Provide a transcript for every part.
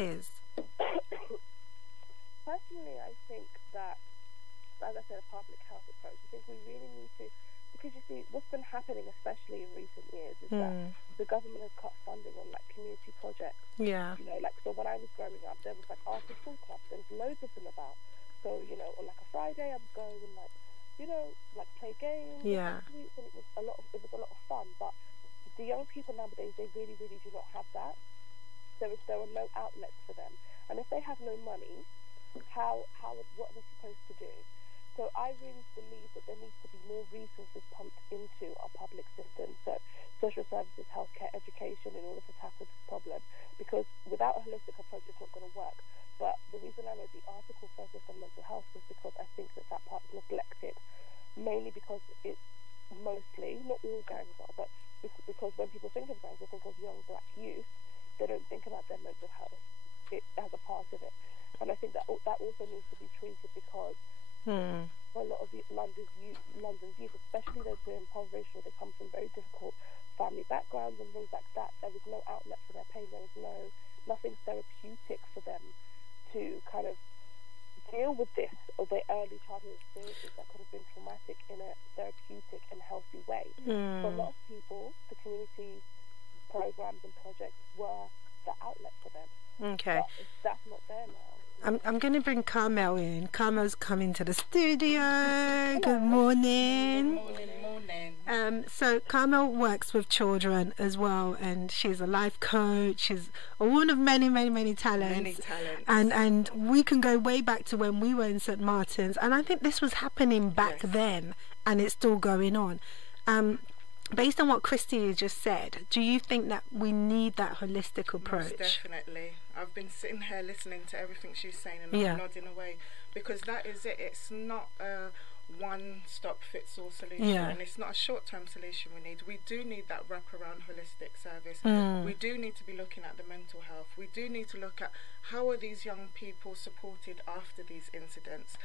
is? Personally, I think that, as I said, a public health approach. I think we really need to, because you see, what's been happening, especially in recent years, is that the government has cut funding on like community projects. Yeah. You know, like, so when I was growing up, there was like art and school clubs. There's loads of them about. So, you know, on like a Friday, I would go and like, you know, like play games. Yeah. And it was a lot of fun. But the young people nowadays, they really, really do not have that. There are no outlets for them, and if they have no money, what are they supposed to do? So I really believe that there needs to be more resources pumped into our public system, so social services, healthcare, education, in order to tackle this problem. Because without a holistic approach, it's not going to work. But the reason I wrote the article focused on mental health was because I think that part is neglected, mainly because it's mostly, not all gangs are, but because when people think of gangs, they think of young black youth. They don't think about their mental health as a part of it. And I think that also needs to be treated, because a lot of London's youth, especially those who are impoverished or they come from very difficult family backgrounds and things like that, there is no outlet for their pain. There is nothing therapeutic for them to kind of deal with this, or their early childhood experiences that could have been traumatic, in a therapeutic and healthy way. For a lot of people, the community programs and projects were the outlet for them. Okay. But that's not there now. I'm going to bring Carmel in. Carmel's coming to the studio. Hello. Good morning. Morning. So Carmel works with children as well, and she's a life coach. She's one of many talents. Many talents. And we can go way back to when we were in St. Martin's, and I think this was happening back then, and it's still going on. Based on what Christy just said, do you think that we need that holistic approach? Most definitely. I've been sitting here listening to everything she's saying, and I'm nodding away, because that is it. It's not a one-stop-fits-all solution, and it's not a short-term solution we need. We do need that wraparound holistic service. We do need to be looking at the mental health. We do need to look at how are these young people supported after these incidents.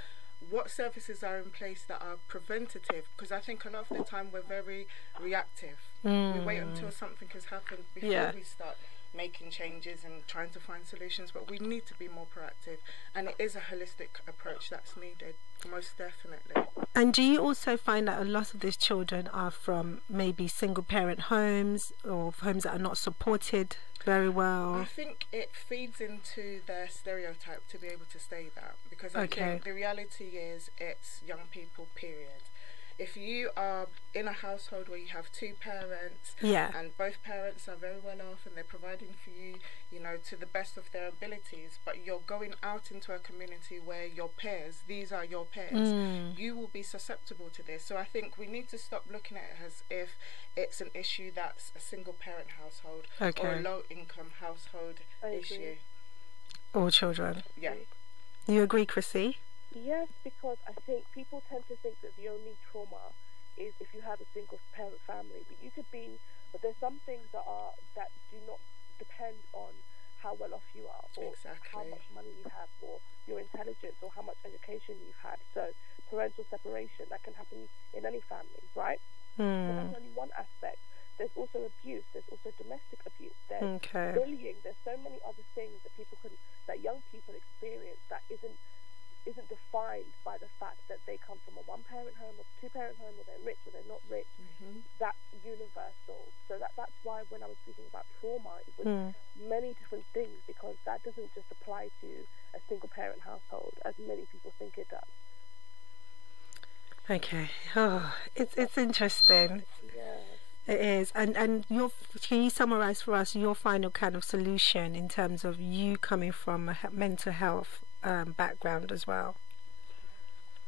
What services are in place that are preventative? Because I think a lot of the time we're very reactive. We wait until something has happened before we start making changes and trying to find solutions, but we need to be more proactive, and it is a holistic approach that's needed, most definitely. And do you also find that a lot of these children are from maybe single parent homes, or homes that are not supported very well? I think it feeds into their stereotype to be able to say that, because I think the reality is it's young people, period. If you are in a household where you have two parents, and both parents are very well off and they're providing for you, you know, to the best of their abilities, but you're going out into a community where your peers, these are your peers, you will be susceptible to this. So I think we need to stop looking at it as if it's an issue that's a single parent household or a low income household issue. All children. Yeah. You agree, Chrissy? Yes, because I think people tend to think that the only trauma is if you have a single parent family, but there's some things that do not depend on how well off you are, or how much money you have, or your intelligence, or how much education you've had. So parental separation, that can happen in any family, right? So that's only one aspect. There's also abuse. There's also domestic abuse. There's bullying. There's so many other things that young people experience that isn't defined by the fact that they come from a one-parent home or two-parent home, or they're rich or they're not rich. That's universal. So that's why when I was speaking about trauma, it was many different things, because that doesn't just apply to a single-parent household, as many people think it does. Okay. Oh, it's interesting. Yeah. It is. And can you summarize for us your final kind of solution in terms of you coming from a mental health background as well?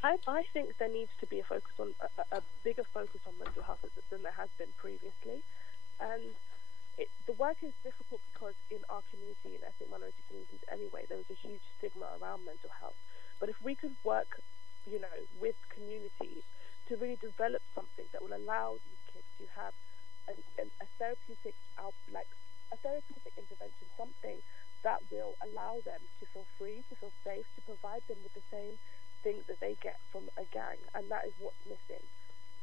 I think there needs to be a bigger focus on mental health than there has been previously, and the work is difficult because in our community, in ethnic minority communities anyway, there is a huge stigma around mental health. But if we could work, you know, with communities to really develop something that will allow these kids to have a therapeutic intervention, something that will allow them to feel free, to feel safe, to provide them with the same things that they get from a gang, and that is what's missing.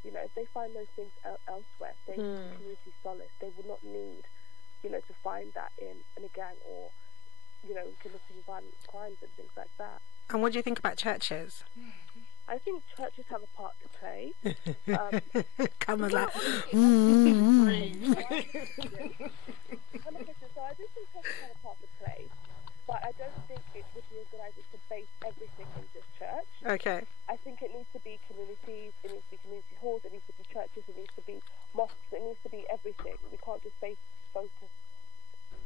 You know, if they find those things elsewhere, they community solace, they will not need, you know, to find that in a gang or committing violent crimes and things like that. And what do you think about churches? I think churches have a part to play. Come on, like, So I do think churches have a part to play, but I don't think it would be a good idea to base everything in just church. Okay. I think it needs to be communities, it needs to be community halls, it needs to be churches, it needs to be mosques, it needs to be everything. We can't just focus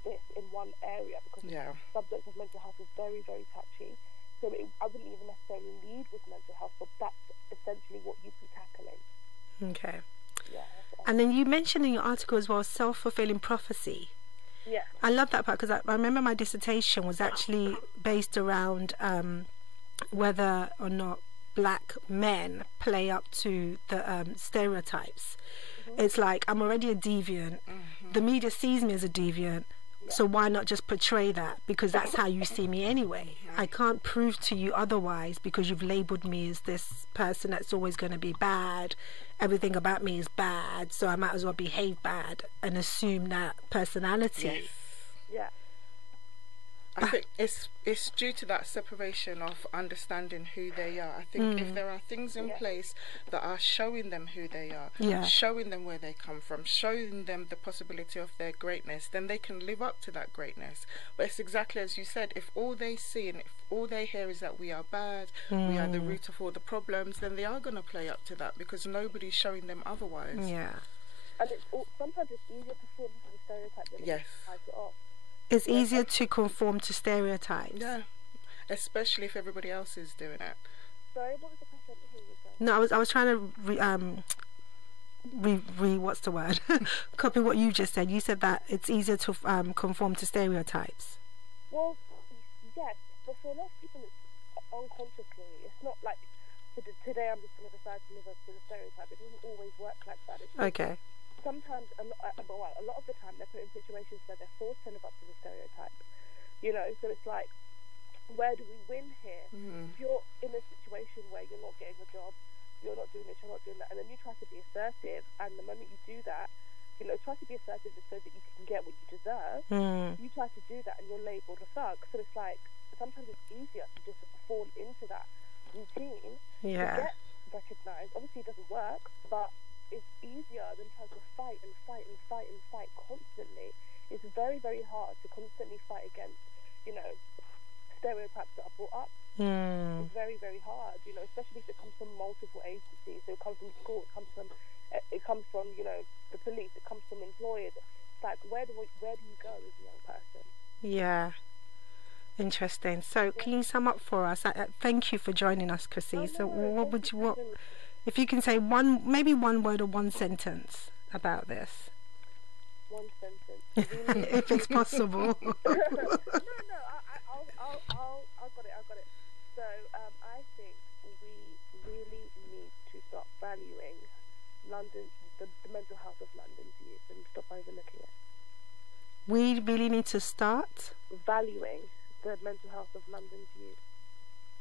this in one area, because the subject of mental health is very, very touchy. So I wouldn't even necessarily lead with mental health, but that's essentially what you'd be tackling. Okay. Yeah. And then you mentioned in your article as well, self-fulfilling prophecy. Yeah. I love that part, because I remember my dissertation was actually based around whether or not black men play up to the stereotypes. It's like, I'm already a deviant. The media sees me as a deviant. So why not just portray that? Because that's how you see me anyway. I can't prove to you otherwise, because you've labelled me as this person that's always going to be bad. Everything about me is bad, so I might as well behave bad and assume that personality. Yes. Yeah. I think it's due to that separation of understanding who they are. I think if there are things in place that are showing them who they are, showing them where they come from, showing them the possibility of their greatness, then they can live up to that greatness. But it's exactly as you said, if all they see and if all they hear is that we are bad, we are the root of all the problems, then they are going to play up to that, because nobody's showing them otherwise. Yeah. And sometimes it's easier to fall into the stereotype than it is to off. It's easier to conform to stereotypes. Yeah, especially if everybody else is doing it. Sorry, what was the question? No, I was trying to what's the word? Copy what you just said. You said that it's easier to conform to stereotypes. Well, yes, but for a lot of people, it's unconsciously. It's not like today I'm just going to decide to live up to the stereotype. It doesn't always work like that. Okay. Sometimes, a lot of the time, they're put in situations where they're forced to live up to the stereotype. So it's like, where do we win here? If you're in a situation where you're not getting a job, you're not doing this, you're not doing that, and then you try to be assertive, and the moment you do that, try to be assertive so that you can get what you deserve. You try to do that, and you're labelled a thug. So it's like, sometimes it's easier to just fall into that routine to get recognised. Obviously, it doesn't work, but it's easier than trying to fight constantly. It's very, very hard to constantly fight against, stereotypes that are brought up. It's very, very hard, especially if it comes from multiple agencies. So it comes from school, it comes from the police, it comes from employers. It's like, where do you go as a young person? Yeah. Interesting. So can you sum up for us? Thank you for joining us, Chrissy. If you can say maybe one word or one sentence about this. One sentence. If it's possible. No, I'll got it. So I think we really need to start valuing the mental health of London's youth, and stop overlooking it. We really need to start valuing the mental health of London's youth.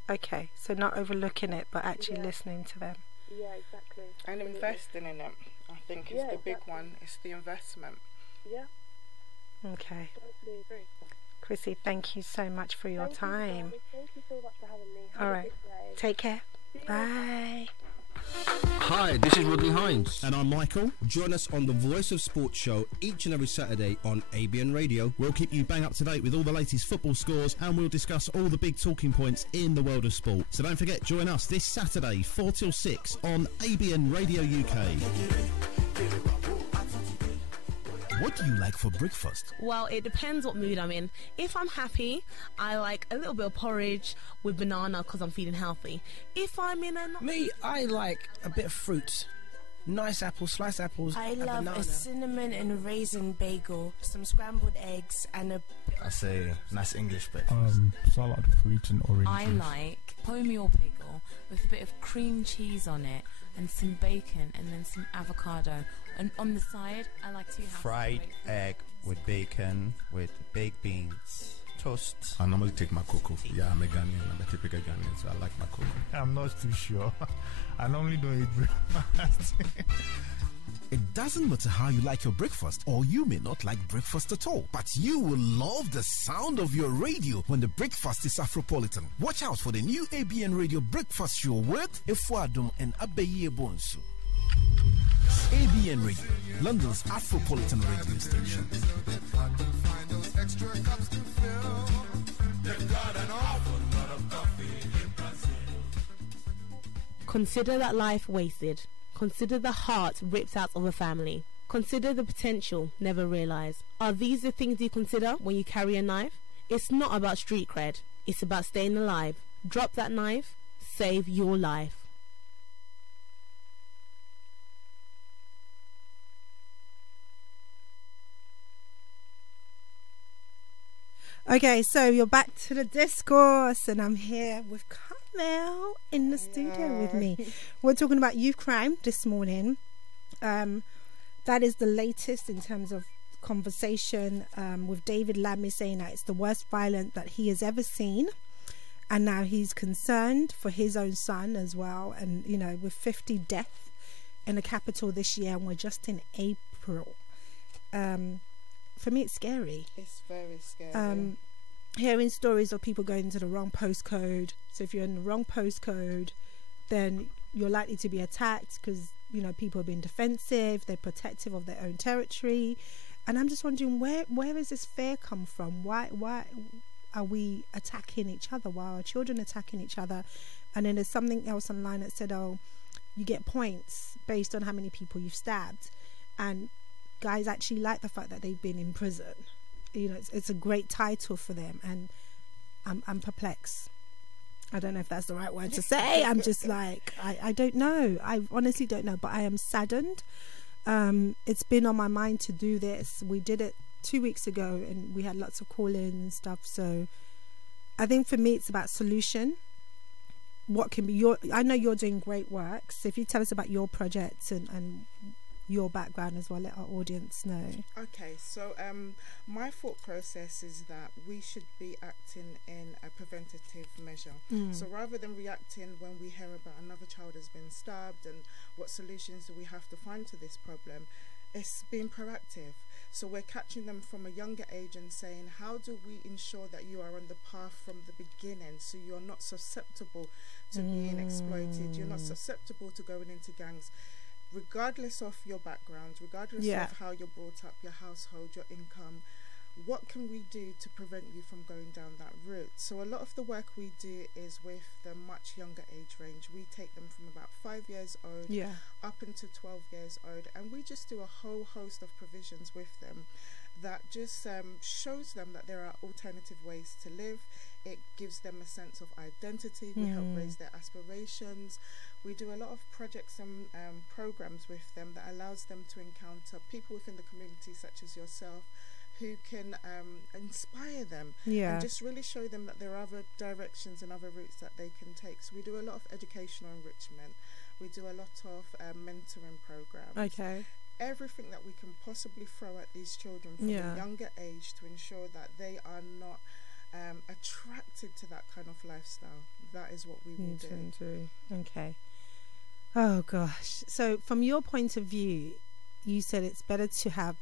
Okay, so not overlooking it, but actually listening to them. Yeah, exactly. And investing in it, I think, is the big one. It's the investment. Yeah. Okay. Totally agree. Chrissy, thank you so much for your time. Thank you so much for having me. All right. Take care. Bye. Hi, this is Rodney Hines. And I'm Michael. Join us on the Voice of Sports show each and every Saturday on ABN Radio. We'll keep you bang up to date with all the latest football scores, and we'll discuss all the big talking points in the world of sport. So don't forget, join us this Saturday, 4 till 6 on ABN Radio UK. What do you like for breakfast? Well, it depends what mood I'm in. If I'm happy, I like a little bit of porridge with banana because I'm feeling healthy. If I'm in a... Me, I like a bit of fruit. Nice apples, sliced apples. I love a cinnamon and raisin bagel, some scrambled eggs, and a... I say nice English breakfast. Salad, fruit and oranges. I like wholemeal bagel with a bit of cream cheese on it and some bacon and then some avocado. And on the side, I like to have fried egg with bacon, with baked beans, toast. I normally take my cocoa. Yeah, I'm a Ghanaian. I'm a typical Ghanaian, so I like my cocoa. I'm not too sure. I normally don't eat breakfast. It doesn't matter how you like your breakfast, or you may not like breakfast at all, but you will love the sound of your radio when the breakfast is Afropolitan. Watch out for the new ABN Radio Breakfast Show with Efuadum and Abeye Bonsu. ABN Radio, London's Afropolitan radio station. Consider that life wasted. Consider the heart ripped out of a family. Consider the potential never realized. Are these the things you consider when you carry a knife? It's not about street cred. It's about staying alive. Drop that knife. Save your life. Okay, so you're back to the discourse, and I'm here with Carmel in the studio with me. We're talking about youth crime this morning. That is the latest in terms of conversation, with David Lammy saying that it's the worst violence that he has ever seen, and now he's concerned for his own son as well. And you know, with 50 deaths in the capital this year, and we're just in April. For me, it's scary. It's very scary. Hearing stories of people going into the wrong postcode. So if you're in the wrong postcode, then you're likely to be attacked because, you know, people are being defensive, they're protective of their own territory. And I'm just wondering, where has this fear come from? Why are we attacking each other? Why are our children attacking each other? And then there's something else online that said, oh, you get points based on how many people you've stabbed. And guys actually like the fact that they've been in prison. You know, it's a great title for them, and I'm perplexed. I don't know if that's the right word to say. I'm just like, I don't know. I honestly don't know, but I am saddened. It's been on my mind to do this. We did it 2 weeks ago, and we had lots of call-in and stuff. So I think for me, it's about solution. What can be I know you're doing great work. So if you tell us about your projects and your background as well, let our audience know. Okay, so my thought process is that we should be acting in a preventative measure. So rather than reacting when we hear about another child has been stabbed and what solutions do we have to find to this problem, it's being proactive. So we're catching them from a younger age and saying, how do we ensure that you are on the path from the beginning, so you're not susceptible to being exploited, you're not susceptible to going into gangs, regardless of your background, regardless of how you're brought up, your household, your income. What can we do to prevent you from going down that route? So a lot of the work we do is with the much younger age range. We take them from about 5 years old up into 12 years old, and we just do a whole host of provisions with them that just shows them that there are alternative ways to live. It gives them a sense of identity. We help raise their aspirations. We do a lot of projects and programs with them that allows them to encounter people within the community, such as yourself, who can inspire them and just really show them that there are other directions and other routes that they can take. So we do a lot of educational enrichment. We do a lot of mentoring programs. Okay. Everything that we can possibly throw at these children from a younger age to ensure that they are not attracted to that kind of lifestyle. That is what we will do. Okay. Oh gosh. So from your point of view, you said it's better to have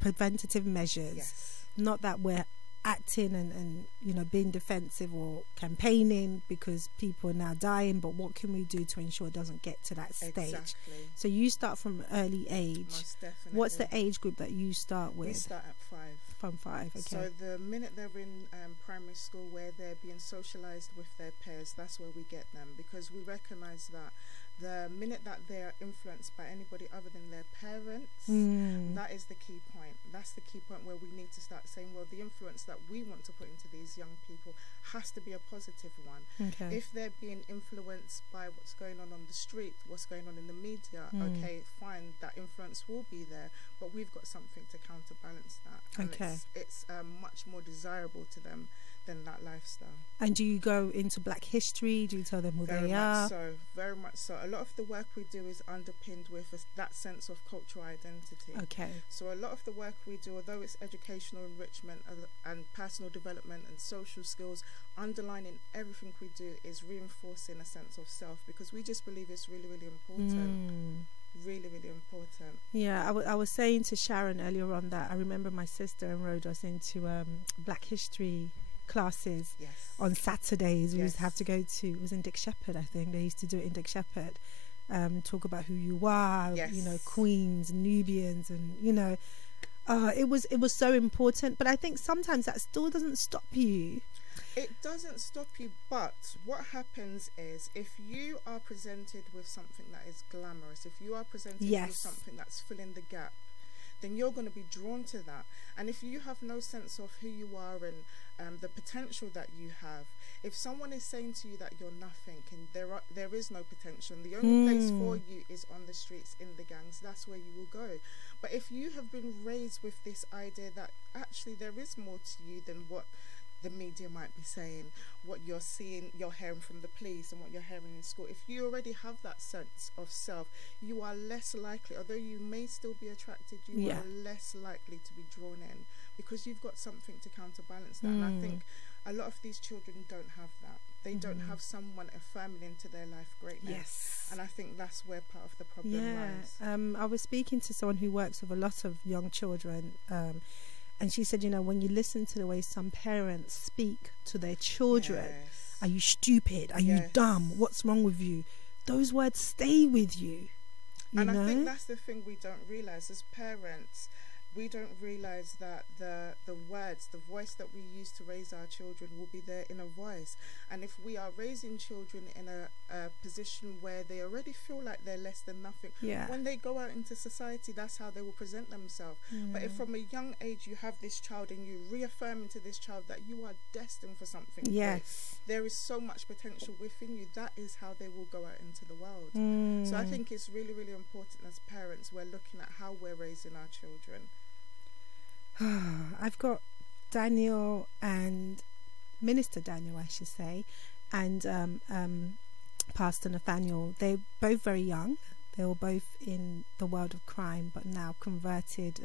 preventative measures, not that we're acting and you know, being defensive or campaigning because people are now dying, but what can we do to ensure it doesn't get to that stage? Exactly. So you start from early age. Most definitely. What's the age group that you start with? We start at 5. From 5, okay. So the minute they're in primary school, where they're being socialized with their peers, that's where we get them, because we recognize that the minute that they are influenced by anybody other than their parents, that is the key point. That's the key point where we need to start saying, well, the influence that we want to put into these young people has to be a positive one. Okay. If they're being influenced by what's going on the street, what's going on in the media, okay, fine, that influence will be there, but we've got something to counterbalance that. And it's much more desirable to them than that lifestyle. And do you go into Black history? Do you tell them who they are? Very much so. A lot of the work we do is underpinned with that sense of cultural identity. Okay. So a lot of the work we do, although it's educational enrichment and personal development and social skills, underlining everything we do is reinforcing a sense of self, because we just believe it's really, really important. really, really important. Yeah, I was saying to Sharon earlier on that I remember my sister enrolled us into Black History classes on Saturdays. We used to have to go to, it was in Dick Shepherd, I think. They used to do it in Dick Shepherd. Talk about who you are, you know, queens, Nubians, and, you know, it was so important. But I think sometimes that still doesn't stop you. It doesn't stop you, but what happens is if you are presented with something that is glamorous, if you are presented with something that's filling the gap, then you're going to be drawn to that. And if you have no sense of who you are and the potential that you have, if someone is saying to you that you're nothing and there is no potential, and the only place for you is on the streets, in the gangs, that's where you will go. But if you have been raised with this idea that actually there is more to you than what the media might be saying, what you're seeing, you're hearing from the police and what you're hearing in school, if you already have that sense of self, you are less likely, although you may still be attracted, you are less likely to be drawn in because you've got something to counterbalance that. And I think a lot of these children don't have that. They don't have someone affirming into their life greatness. And I think that's where part of the problem lies. I was speaking to someone who works with a lot of young children, and she said, you know, when you listen to the way some parents speak to their children, are you stupid? Are you dumb? What's wrong with you? Those words stay with you. I think that's the thing we don't realise as parents. We don't realise that the words, the voice that we use to raise our children will be their inner voice. And if we are raising children in a position where they already feel like they're less than nothing, when they go out into society, that's how they will present themselves. But if from a young age you have this child and you reaffirm into this child that you are destined for something great, there is so much potential within you, that is how they will go out into the world. So I think it's really, really important as parents, we're looking at how we're raising our children. I've got Daniel and Minister Daniel, I should say, and Pastor Nathaniel. They're both very young. They were both in the world of crime, but now converted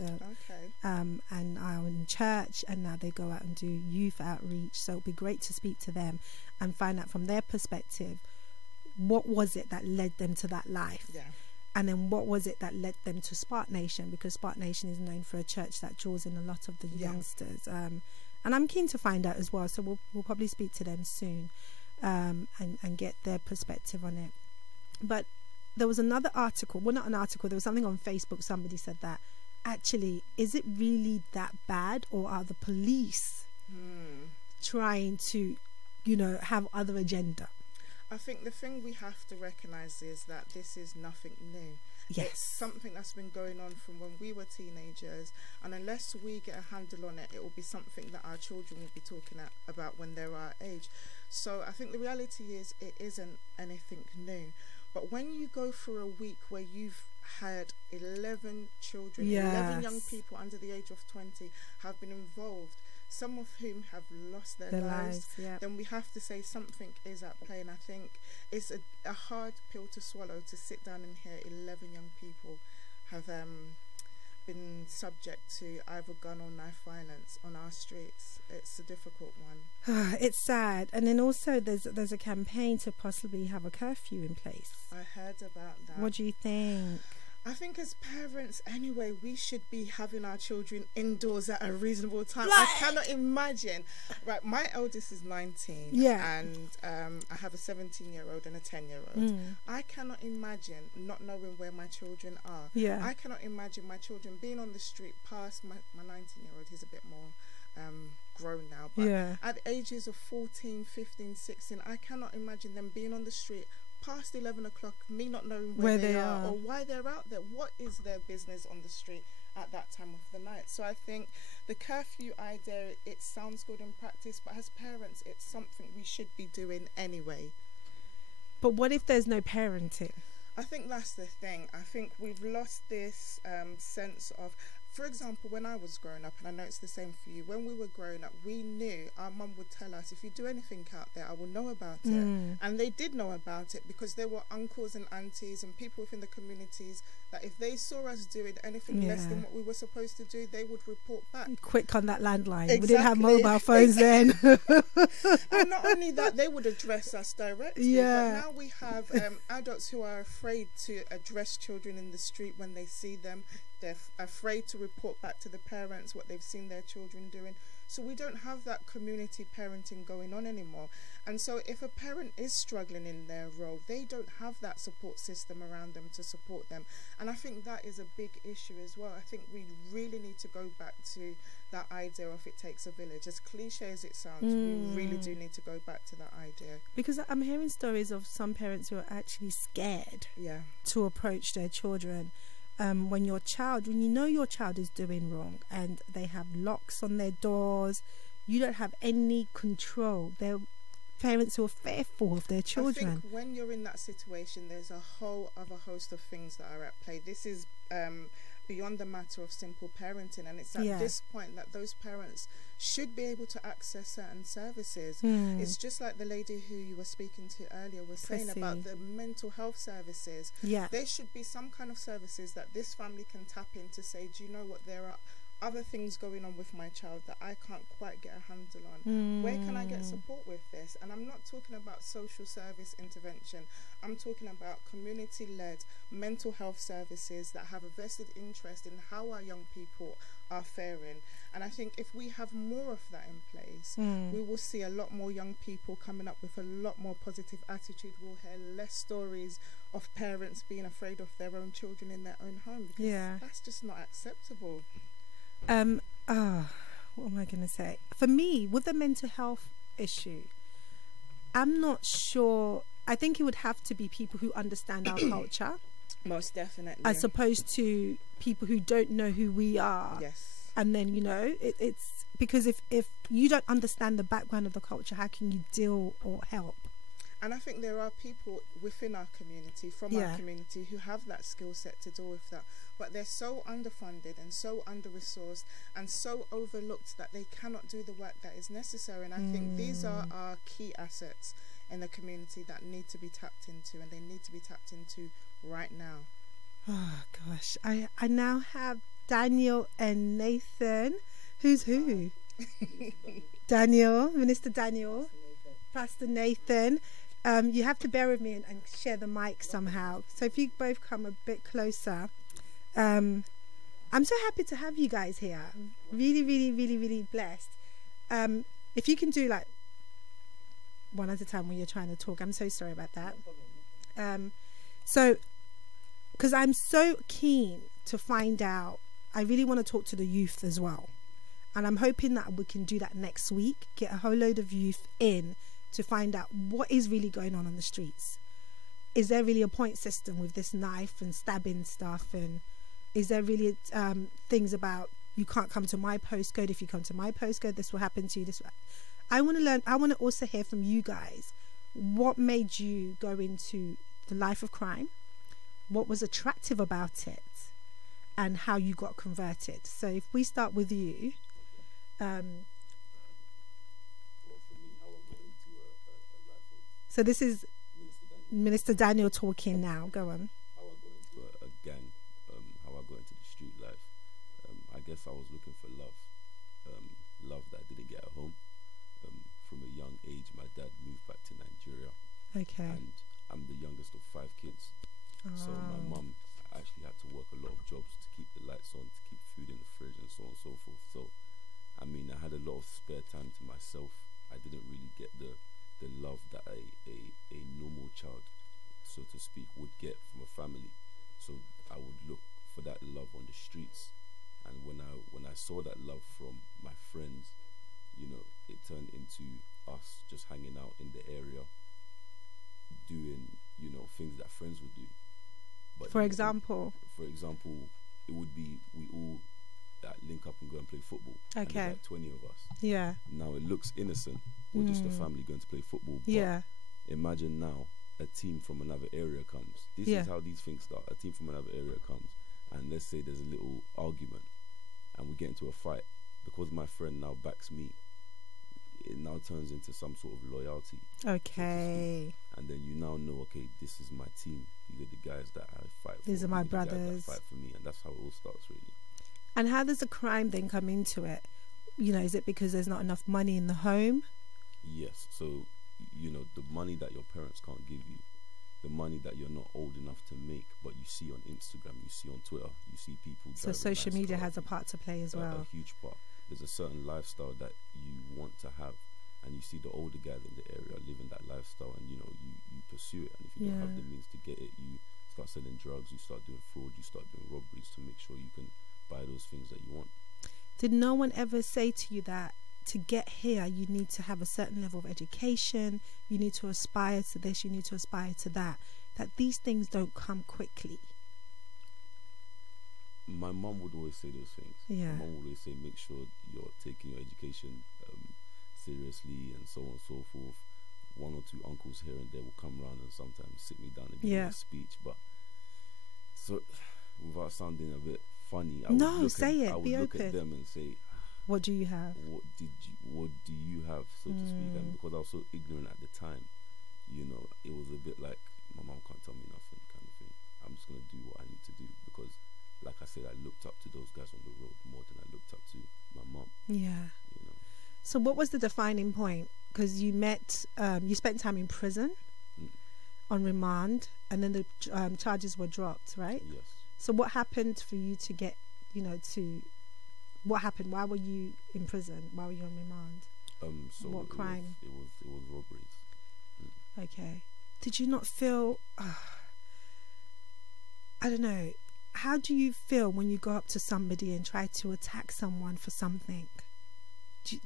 and are in church, and now they go out and do youth outreach. So it'd be great to speak to them and find out from their perspective, what was it that led them to that life? And then what was it that led them to SPAC Nation? Because SPAC Nation is known for a church that draws in a lot of the youngsters. And I'm keen to find out as well. So we'll probably speak to them soon and get their perspective on it. But there was another article. Well, not an article. There was something on Facebook. Somebody said that, actually, is it really that bad? Or are the police trying to, you know, have other agenda? I think the thing we have to recognise is that this is nothing new. It's something that's been going on from when we were teenagers, and unless we get a handle on it, it will be something that our children will be talking about when they're our age. So I think the reality is it isn't anything new. But when you go through a week where you've had 11 children, 11 young people under the age of 20 have been involved, some of whom have lost their lives, then we have to say something is at play. And I think it's a hard pill to swallow to sit down and hear 11 young people have been subject to either gun or knife violence on our streets. It's a difficult one. It's sad. And then also there's a campaign to possibly have a curfew in place. I heard about that. What do you think? I think as parents anyway, we should be having our children indoors at a reasonable time. I cannot imagine. Right, my eldest is 19 and I have a 17-year-old and a 10-year-old. I cannot imagine not knowing where my children are. I cannot imagine my children being on the street past my 19-year-old. He's a bit more grown now, but at ages of 14, 15, 16, I cannot imagine them being on the street past 11 o'clock, me not knowing where they are or why they're out there. What is their business on the street at that time of the night? So I think the curfew idea, it sounds good in practice, but as parents, it's something we should be doing anyway. But what if there's no parenting? I think that's the thing. I think we've lost this sense of, for example, when I was growing up, and I know it's the same for you, when we were growing up, we knew, our mum would tell us, if you do anything out there, I will know about it. And they did know about it, because there were uncles and aunties and people within the communities that if they saw us doing anything less than what we were supposed to do, they would report back. Quick on that landline. We didn't have mobile phones then. And not only that, they would address us directly. But now we have adults who are afraid to address children in the street when they see them. They're afraid to report back to the parents what they've seen their children doing. So we don't have that community parenting going on anymore. And so if a parent is struggling in their role, they don't have that support system around them to support them. And I think that is a big issue as well. I think we really need to go back to that idea of it takes a village. As cliche as it sounds, we really do need to go back to that idea. Because I'm hearing stories of some parents who are actually scared to approach their children. When you know your child is doing wrong and they have locks on their doors, you don't have any control. They're parents who are fearful of their children. I think when you're in that situation, there's a whole other host of things that are at play. This is beyond the matter of simple parenting, and it's at this point that those parents should be able to access certain services. It's just like the lady who you were speaking to earlier was saying about the mental health services. There should be some kind of services that this family can tap in to say, do you know what, there are other things going on with my child that I can't quite get a handle on. Where can I get support with this? And I'm not talking about social service intervention. I'm talking about community-led mental health services that have a vested interest in how our young people are faring. And I think if we have more of that in place, we will see a lot more young people coming up with a lot more positive attitude. We'll hear less stories of parents being afraid of their own children in their own home. That's just not acceptable. What am I going to say? For me, with the mental health issue, I'm not sure. I think it would have to be people who understand our culture. Most definitely. As opposed to people who don't know who we are. And then, you know, it's because if you don't understand the background of the culture, how can you deal or help? And I think there are people within our community, from our community, who have that skill set to deal with that. But they're so underfunded and so under-resourced and so overlooked that they cannot do the work that is necessary. And I think these are our key assets in the community that need to be tapped into, and they need to be tapped into right now. Oh, gosh. I now have Daniel and Nathan. Who's who? Daniel, Minister Daniel, Pastor Nathan. You have to bear with me and share the mic somehow. So if you both come a bit closer. I'm so happy to have you guys here. Really, really, really, really blessed. If you can do like one at a time when you're trying to talk. I'm so sorry about that. So, because I'm so keen to find out, I really want to talk to the youth as well. And I'm hoping that we can do that next week, get a whole load of youth in to find out what is really going on the streets. Is there really a point system with this knife and stabbing stuff? And is there really things about you can't come to my postcode? If you come to my postcode, this will happen to you. I want to learn. I want to also hear from you guys. What made you go into the life of crime? What was attractive about it? And how you got converted. So if we start with you. So this is Minister Daniel talking now. Go on. How I got into a gang, how I got into the street life. I guess I was looking for love. Love that I didn't get at home. From a young age, my dad moved back to Nigeria. Okay. And I'm the youngest of 5 kids. So my mum actually had to work a lot of jobs to keep the lights on, to keep food in the fridge and so on and so forth. So, I mean, I had a lot of spare time to myself. I didn't really get the love that a normal child, so to speak, would get from a family. So I would look for that love on the streets. And when I saw that love from my friends, you know, it turned into us just hanging out in the area, doing, you know, things that friends would do. But for example, it would be we all link up and go and play football. Okay. And there's like 20 of us. Yeah. Now it looks innocent. We're just a family going to play football. But imagine now a team from another area comes. This is how these things start. A team from another area comes, and let's say there's a little argument. and we get into a fight, because my friend now backs me, it now turns into some sort of loyalty. Okay. So and then you now know, okay, this is my team. These are the guys that I fight for. These are my brothers. The guys that fight for me, and that's how it all starts, really. And how does the crime then come into it? You know, is it because there's not enough money in the home? Yes. So, you know, the money that your parents can't give you, the money that you're not old enough to make, but you see on Instagram, you see on Twitter, you see people. So social media has a part to play as well. A huge part. There's a certain lifestyle that you want to have, and you see the older guys in the area living that lifestyle, and you know you pursue it. And if you don't have the means to get it, you start selling drugs, you start doing fraud, you start doing robberies to make sure you can buy those things that you want. Did no one ever say to you that to get here you need to have a certain level of education, you need to aspire to this, you need to aspire to that, that these things don't come quickly? My mum would always say those things. Yeah. My mum would always say, make sure you're taking your education seriously, and so on and so forth. One or two uncles here and there will come around and sometimes sit me down and give me a speech. But so, without sounding a bit funny, I would look at them and say, what do you have? What do you have, so to speak? And because I was so ignorant at the time, you know, it was a bit like, my mum can't tell me nothing kind of thing. I'm just going to do what I need to do, because like I said, I looked up to those guys on the road more than I looked up to my mum. Yeah. You know. So what was the defining point? Because you spent time in prison on remand, and then the charges were dropped, right? Yes. So what happened for you to get, what happened? Why were you in prison? Why were you on remand? So what crime? It was robberies. Okay. Did you not feel? I don't know. How do you feel when you go up to somebody and try to attack someone for something?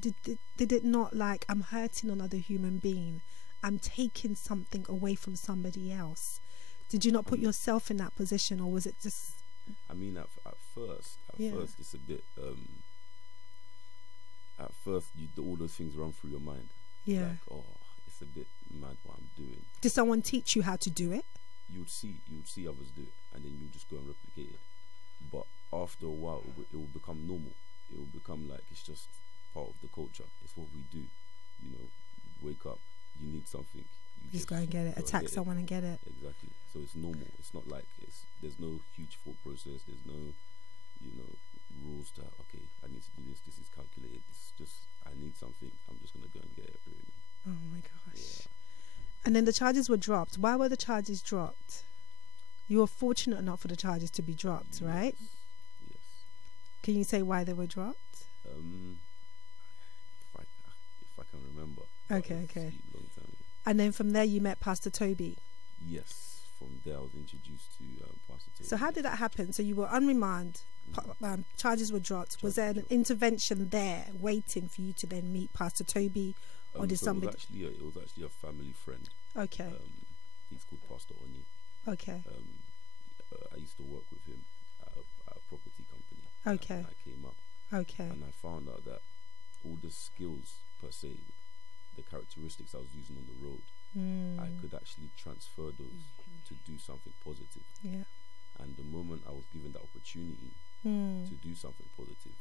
Did it not, like, I'm hurting another human being, I'm taking something away from somebody else? Did you not put yourself in that position, or was it just? I mean, at first it's a bit. At first, all those things run through your mind. Yeah. Like, oh, it's a bit mad what I'm doing. Did someone teach you how to do it? You would see others do it, and then you just go and replicate it. But after a while, it will become normal. It will become like it's just part of the culture. It's what we do. You know, wake up, you need something. You just go and get it. Attack someone and get it. Exactly. So it's normal. It's not like there's no huge thought process. There's no, rules to, okay, I need to do this. This is calculated. It's just, I need something. I'm just going to go and get it, really. Oh my gosh. Yeah. And then the charges were dropped. Why were the charges dropped? You were fortunate enough for the charges to be dropped, right? Yes. Can you say why they were dropped? If I can remember. Okay. Long time ago. And then from there you met Pastor Toby. Yes. From there I was introduced to Pastor Toby. So how did that happen? So you were on remand. Charges were dropped. Was there an intervention there waiting for you to then meet Pastor Toby, or did somebody? It was actually a family friend. Okay. He's called Pastor Oni. Okay. I used to work with him at a property company. Okay. And I came up. Okay. And I found out that all the skills per se, the characteristics I was using on the road, I could actually transfer those to do something positive. Yeah. And the moment I was given that opportunity to do something positive,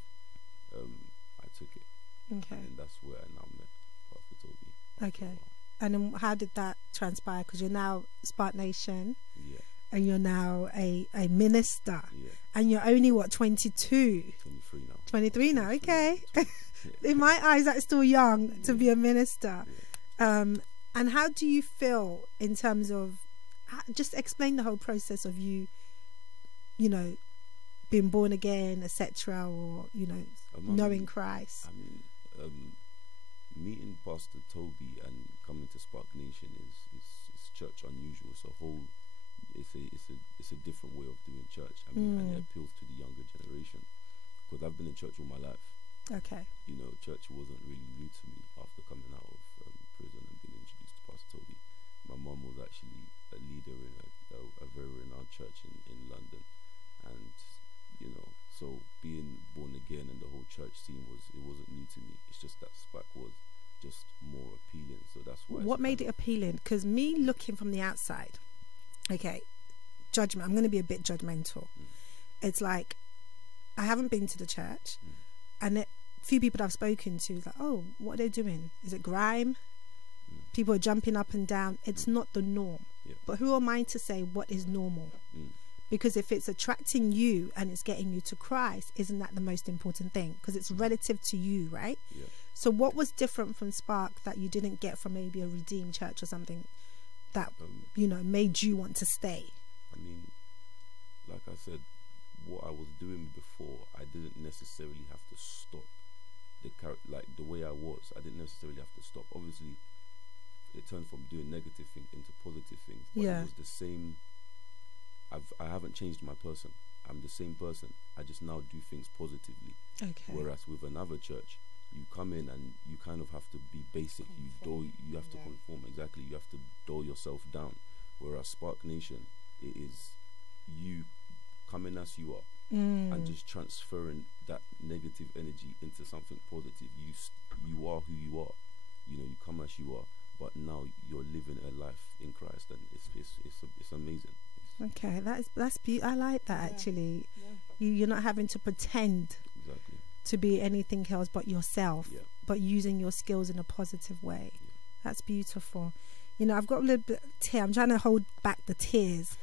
I took it. Okay. And that's where I now met Pastor Toby. Okay. And then how did that transpire? Because you're now SPAC Nation. Yeah. And you're now a minister. Yeah. And you're only, 22? 23 now. 23 now, okay. In my eyes, that's still young to be a minister. Yeah. And how do you feel in terms of, just explain the whole process of you, being born again, etc., or, knowing Christ? I mean, meeting Pastor Toby and coming to SPAC Nation is church unusual. It's a different way of doing church. I mean, and it appeals to the younger generation, because I've been in church all my life. Okay. Church wasn't really new to me after coming out of prison and being introduced to Pastor Toby. My mum was actually a leader in a very renowned church in London, and so being born again and the whole church scene wasn't new to me. It's just that SPAC was just more appealing, so that's why. What made it appealing? Because me looking from the outside, okay, judgment. I'm going to be a bit judgmental. It's like, I haven't been to the church, and few people that I've spoken to, like, oh, what are they doing? Is it grime? People are jumping up and down. It's not the norm. But who am I to say what is normal? Because if it's attracting you and it's getting you to Christ, isn't that the most important thing? Because it's relative to you, right? So what was different from SPAC that you didn't get from maybe a redeemed church or something that, made you want to stay? I mean, like I said, what I was doing before, I didn't necessarily have to stop. The way I was, I didn't necessarily have to stop. Obviously, it turned from doing negative things into positive things, but it was the same. I haven't changed my person. I'm the same person. I just now do things positively. Okay. Whereas with another church, you come in and you kind of have to be basic. You have to conform. Exactly. You have to dull yourself down. Whereas SPAC Nation, it is you coming as you are and just transferring that negative energy into something positive. You are who you are. You come as you are, but now you're living a life in Christ, and it's amazing. Okay, that's beautiful. I like that actually. You're not having to pretend to be anything else but yourself, but using your skills in a positive way. That's beautiful. I've got a little bit of tear. I'm trying to hold back the tears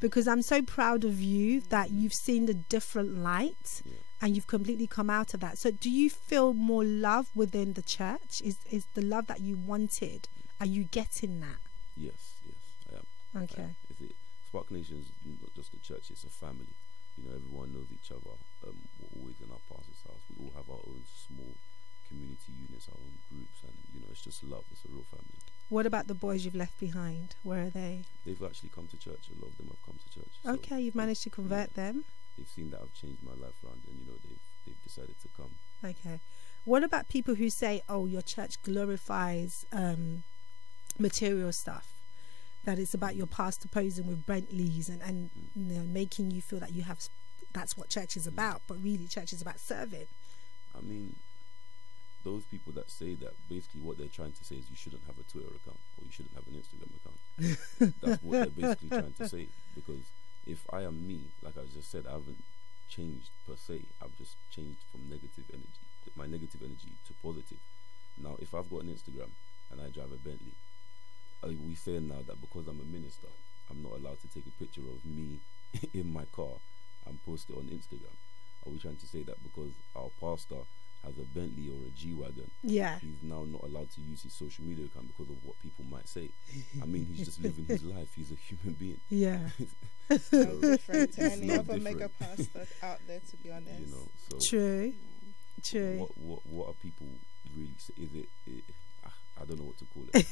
because I'm so proud of you that you've seen the different light and you've completely come out of that. So do you feel more love within the church? Is the love that you wanted, are you getting that? Yes, I am. Okay. SPAC Nation is not just a church, it's a family. Everyone knows each other. We're always in our pastor's house. We all have our own small community units, our own groups, and it's just love. It's a real family. What about the boys you've left behind? Where are they? They've actually come to church. A lot of them have come to church. Okay, you've managed to convert them. They've seen that I've changed my life around, and they've decided to come. Okay. What about people who say, "Oh, your church glorifies material stuff"? That it's about your pastor posing with Bentleys and making you feel that that's what church is about, but really church is about serving. I mean, those people that say that, basically what they're trying to say is you shouldn't have a Twitter account or you shouldn't have an Instagram account. That's what they're basically trying to say. Because if I am me, like I just said, I haven't changed per se. I've just changed from my negative energy to positive. Now, if I've got an Instagram and I drive a Bentley, are we saying now that because I'm a minister, I'm not allowed to take a picture of me in my car and post it on Instagram? Are we trying to say that because our pastor has a Bentley or a G-Wagon, he's now not allowed to use his social media account because of what people might say? I mean, he's just living his life. He's a human being. Yeah. It's no different to any other mega pastor out there, to be honest. True. What are people really say? Is it I don't know what to call it.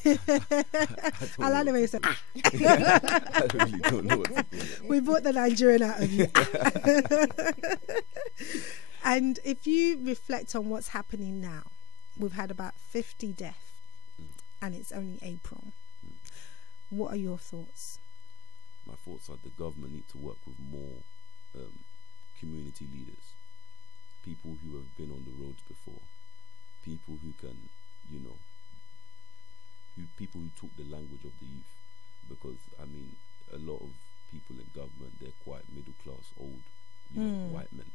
I like the way you said. I really don't know what to call it. We brought the Nigerian out of you. And if you reflect on what's happening now, we've had about 50 deaths, and it's only April. What are your thoughts? My thoughts are the government need to work with more community leaders, people who have been on the roads before, people who can, people who talk the language of the youth. Because I mean, a lot of people in government, they're quite middle class, old, white men,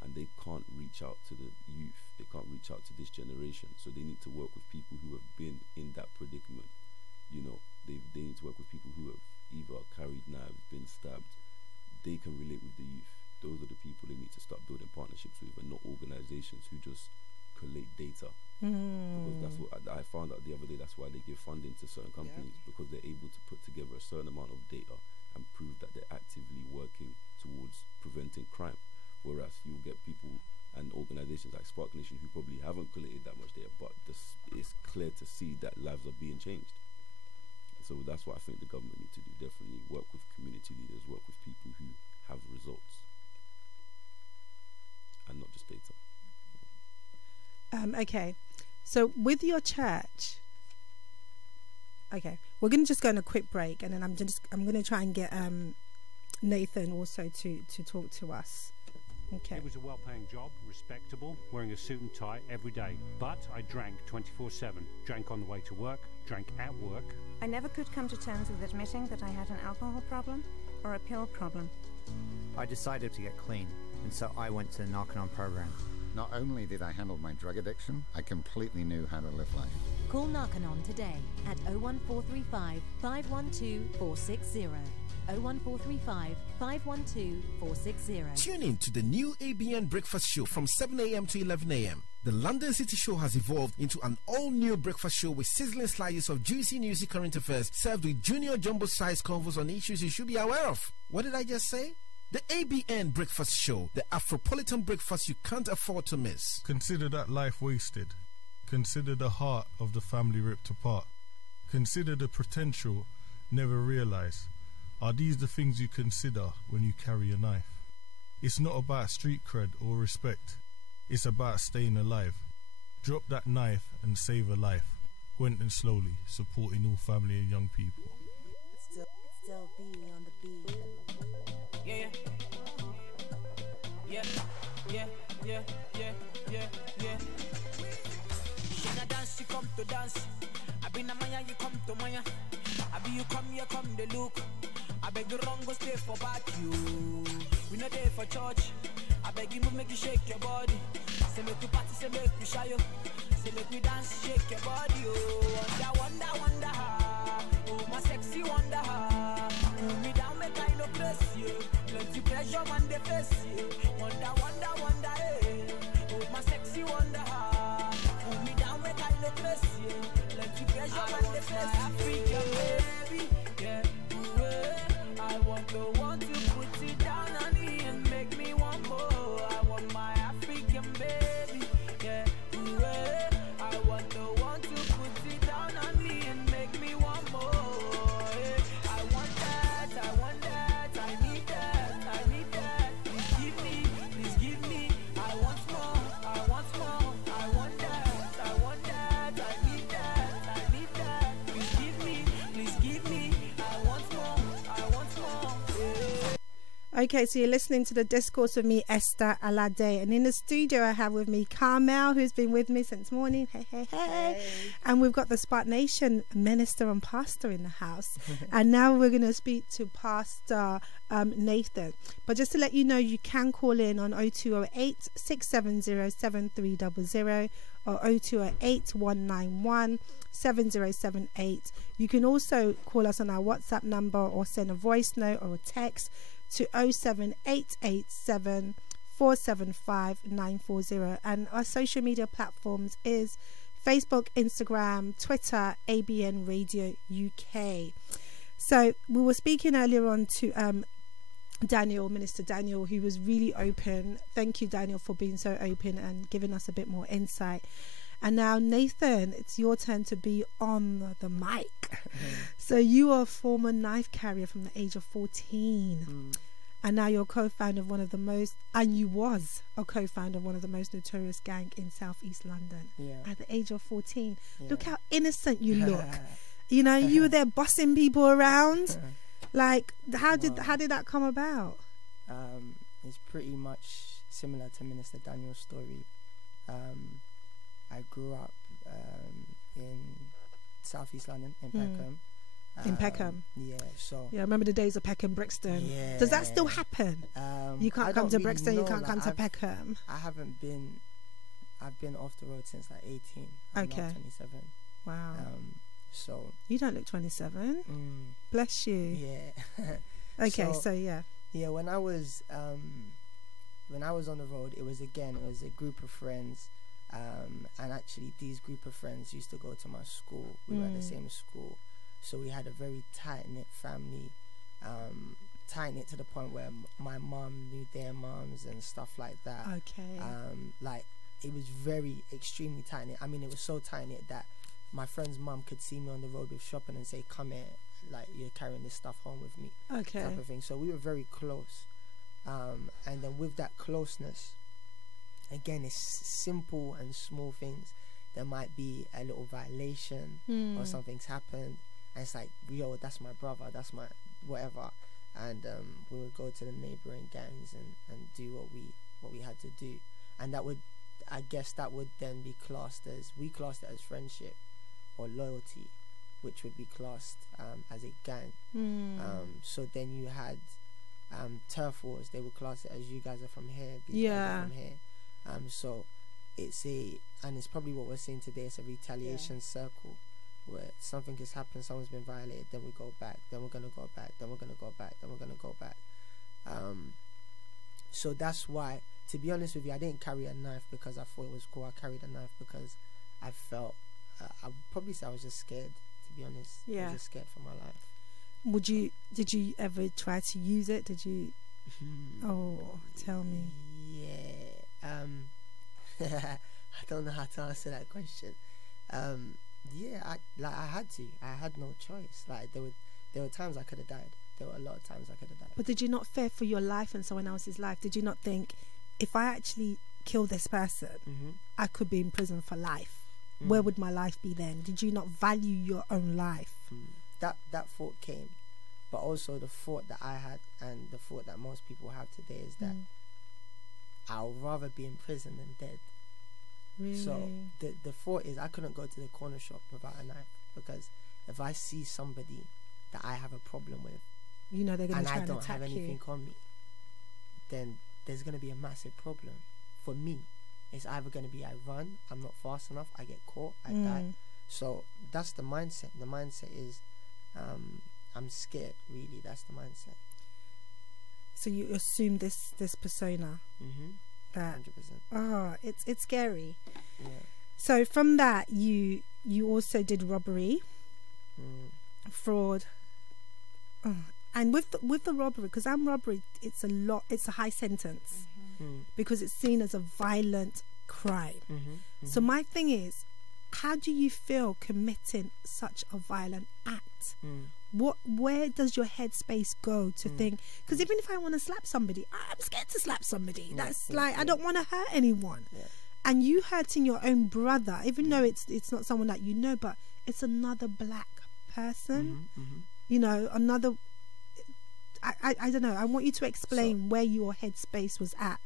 and they can't reach out to the youth. They can't reach out to this generation. So they need to work with people who have been in that predicament. They need to work with people who have either carried knives, been stabbed. They can relate with the youth. Those are the people they need to start building partnerships with, and not organizations who just collate data. Because that's what I found out the other day. That's why they give funding to certain companies, because they're able to put together a certain amount of data and prove that they're actively working towards preventing crime. Whereas you'll get people and organizations like SPAC Nation who probably haven't collated that much data, but it's clear to see that lives are being changed. So that's what I think the government need to do. Definitely work with community leaders, work with people who have results and not just data. Okay, so with your church, we're going to just go on a quick break, and then I'm going to try and get Nathan also to talk to us. Okay. It was a well-paying job, respectable, wearing a suit and tie every day. But I drank 24/7. Drank on the way to work, drank at work. I never could come to terms with admitting that I had an alcohol problem or a pill problem. I decided to get clean. and so I went to the Narconon program. Not only did I handle my drug addiction, I completely knew how to live life. Call Narconon today at 01435 512 460. 01435 512 460. Tune in to the new ABN Breakfast Show from 7 a.m. to 11 a.m. The London City Show has evolved into an all-new breakfast show with sizzling slices of juicy news current affairs served with junior jumbo-sized convos on issues you should be aware of. What did I just say? The ABN Breakfast Show, the Afropolitan breakfast you can't afford to miss. Consider that life wasted. Consider the heart of the family ripped apart. Consider the potential never realized. Are these the things you consider when you carry a knife? It's not about street cred or respect. It's about staying alive. Drop that knife and save a life. Gwenton slowly, supporting all family and young people. It's still B on the beat. Yeah. She na dance, she come to dance. I be na maya, you come to maya. I be you come the look. I beg you wrong, go stay for back you. We not there for church. I beg you move, make you shake your body. Say make you party, say make you shy. Say make you dance, shake your body. Oh, wonder, oh my sexy wonder. Pull me down, make I no press you. Plenty pleasure, man, they face you. Wonder, eh. Oh my sexy wonder. Pull me down, make I no press you. Plenty pleasure, man, they face you. African baby, yeah. I want the one to put it down on me and make me want more. I want my African baby, yeah. I want the one to put it down on me and make me want more. Yeah. I want that, I need that. Please give me. I want more. I want that, I need that. Please give me. I want more. Okay, so you're listening to the Discourse with me, Esther Alade, and in the studio I have with me Carmel, who's been with me since morning. Hey. And we've got the SPAC Nation minister and pastor in the house. And now we're going to speak to Pastor Nathan. But just to let you know, you can call in on 0208 670 7300 or 0208 191 7078. You can also call us on our WhatsApp number or send a voice note or a text to 07887 475 940. And our social media platforms is Facebook, Instagram, Twitter, ABN Radio UK. So we were speaking earlier on to Minister Daniel, who was really open. Thank you, Daniel, for being so open and giving us a bit more insight. And now, Nathan, it's your turn to be on the mic. So you are a former knife carrier from the age of 14. And now you're co-founder of one of the most, and you was a co-founder of one of the most notorious gang in Southeast London. At the age of 14. Look how innocent you look. You know, you were there bossing people around. Like, how did that come about? It's pretty much similar to Minister Daniel's story. I grew up in Southeast London, in Peckham. In Peckham? Yeah, so... Yeah, I remember the days of Peckham, Brixton. Yeah. Does that still happen? You can't come to Brixton, you can't come to Peckham. I've been off the road since like 18. I'm now 27. Wow. So... You don't look 27. Bless you. Yeah. Okay, so yeah. Yeah, when I was on the road, it was a group of friends. And actually these group of friends used to go to my school. We were at the same school, so we had a very tight-knit family, tight-knit to the point where my mum knew their mums and stuff like that. Like, it was very extremely tight-knit. I mean, it was so tight-knit that my friend's mum could see me on the road with shopping and say, come here, like, you're carrying this stuff home with me, type of thing. So we were very close, and then with that closeness, again, it's simple and small things. There might be a little violation or something's happened, and it's like, yo, that's my brother, that's my whatever. And we would go to the neighbouring gangs and do what we had to do. And that would, I guess that would then be classed as, we classed it as friendship or loyalty, which would be classed as a gang. So then you had turf wars. They would class it as you guys are from here, these guys are from here. So it's probably what we're seeing today. It's a retaliation circle where something has happened, someone's been violated, then we go back, then we're gonna go back, then we're gonna go back, then we're gonna go back. So that's why, to be honest with you, I didn't carry a knife because I thought it was cool. I carried a knife because I felt, I would probably say I was just scared, to be honest. I was just scared for my life. Did you ever try to use it? Did you? Tell me. Yeah. I don't know how to answer that question. I had to. I had no choice. Like there were times I could have died. There were a lot of times I could have died. But did you not fear for your life and someone else's life? Did you not think, if I actually kill this person, I could be in prison for life? Where would my life be then? Did you not value your own life? That thought came, but also the thought that I had and the thought that most people have today is that I'll rather be in prison than dead. Really? So the thought is I couldn't go to the corner shop without a knife, because if I see somebody that I have a problem with, you know they're going to try and I and don't attack have anything you, on me, then there's going to be a massive problem for me. It's either going to be I run, I'm not fast enough, I get caught, I die. So that's the mindset. The mindset is I'm scared, really. That's the mindset. So you assume this persona. That 100%. It's scary. Yeah. So from that you also did robbery, fraud, and with the robbery, because armed robbery, it's a high sentence because it's seen as a violent crime. So my thing is, how do you feel committing such a violent act? Where does your headspace go to think? Because even if I want to slap somebody, I'm scared to slap somebody. I don't want to hurt anyone. And you hurting your own brother, even though it's not someone that you know, but it's another black person. You know, another. I don't know. I want you to explain where your headspace was at.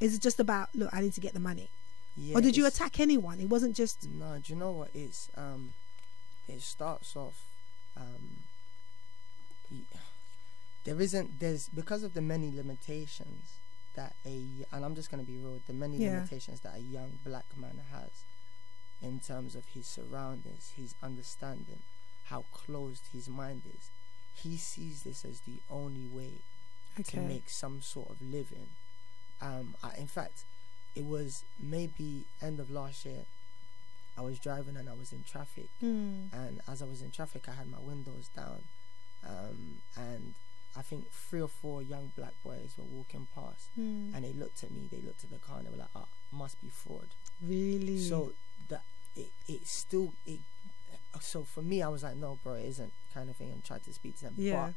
Is it just about, look, I need to get the money? Yeah, Or did you attack anyone? It wasn't just... No, do you know what? It's it starts off... there's because of the many limitations that and I'm just going to be real, the many limitations that a young black man has in terms of his surroundings, his understanding, how closed his mind is. He sees this as the only way to make some sort of living. In fact, it was maybe end of last year. I was driving and I was in traffic, and as I was in traffic, I had my windows down, and I think 3 or 4 young black boys were walking past, and they looked at me. They looked at the car and they were like, must be fraud." Really? So that so for me, I was like, "No, bro, it isn't," kind of thing, and tried to speak to them. Yeah.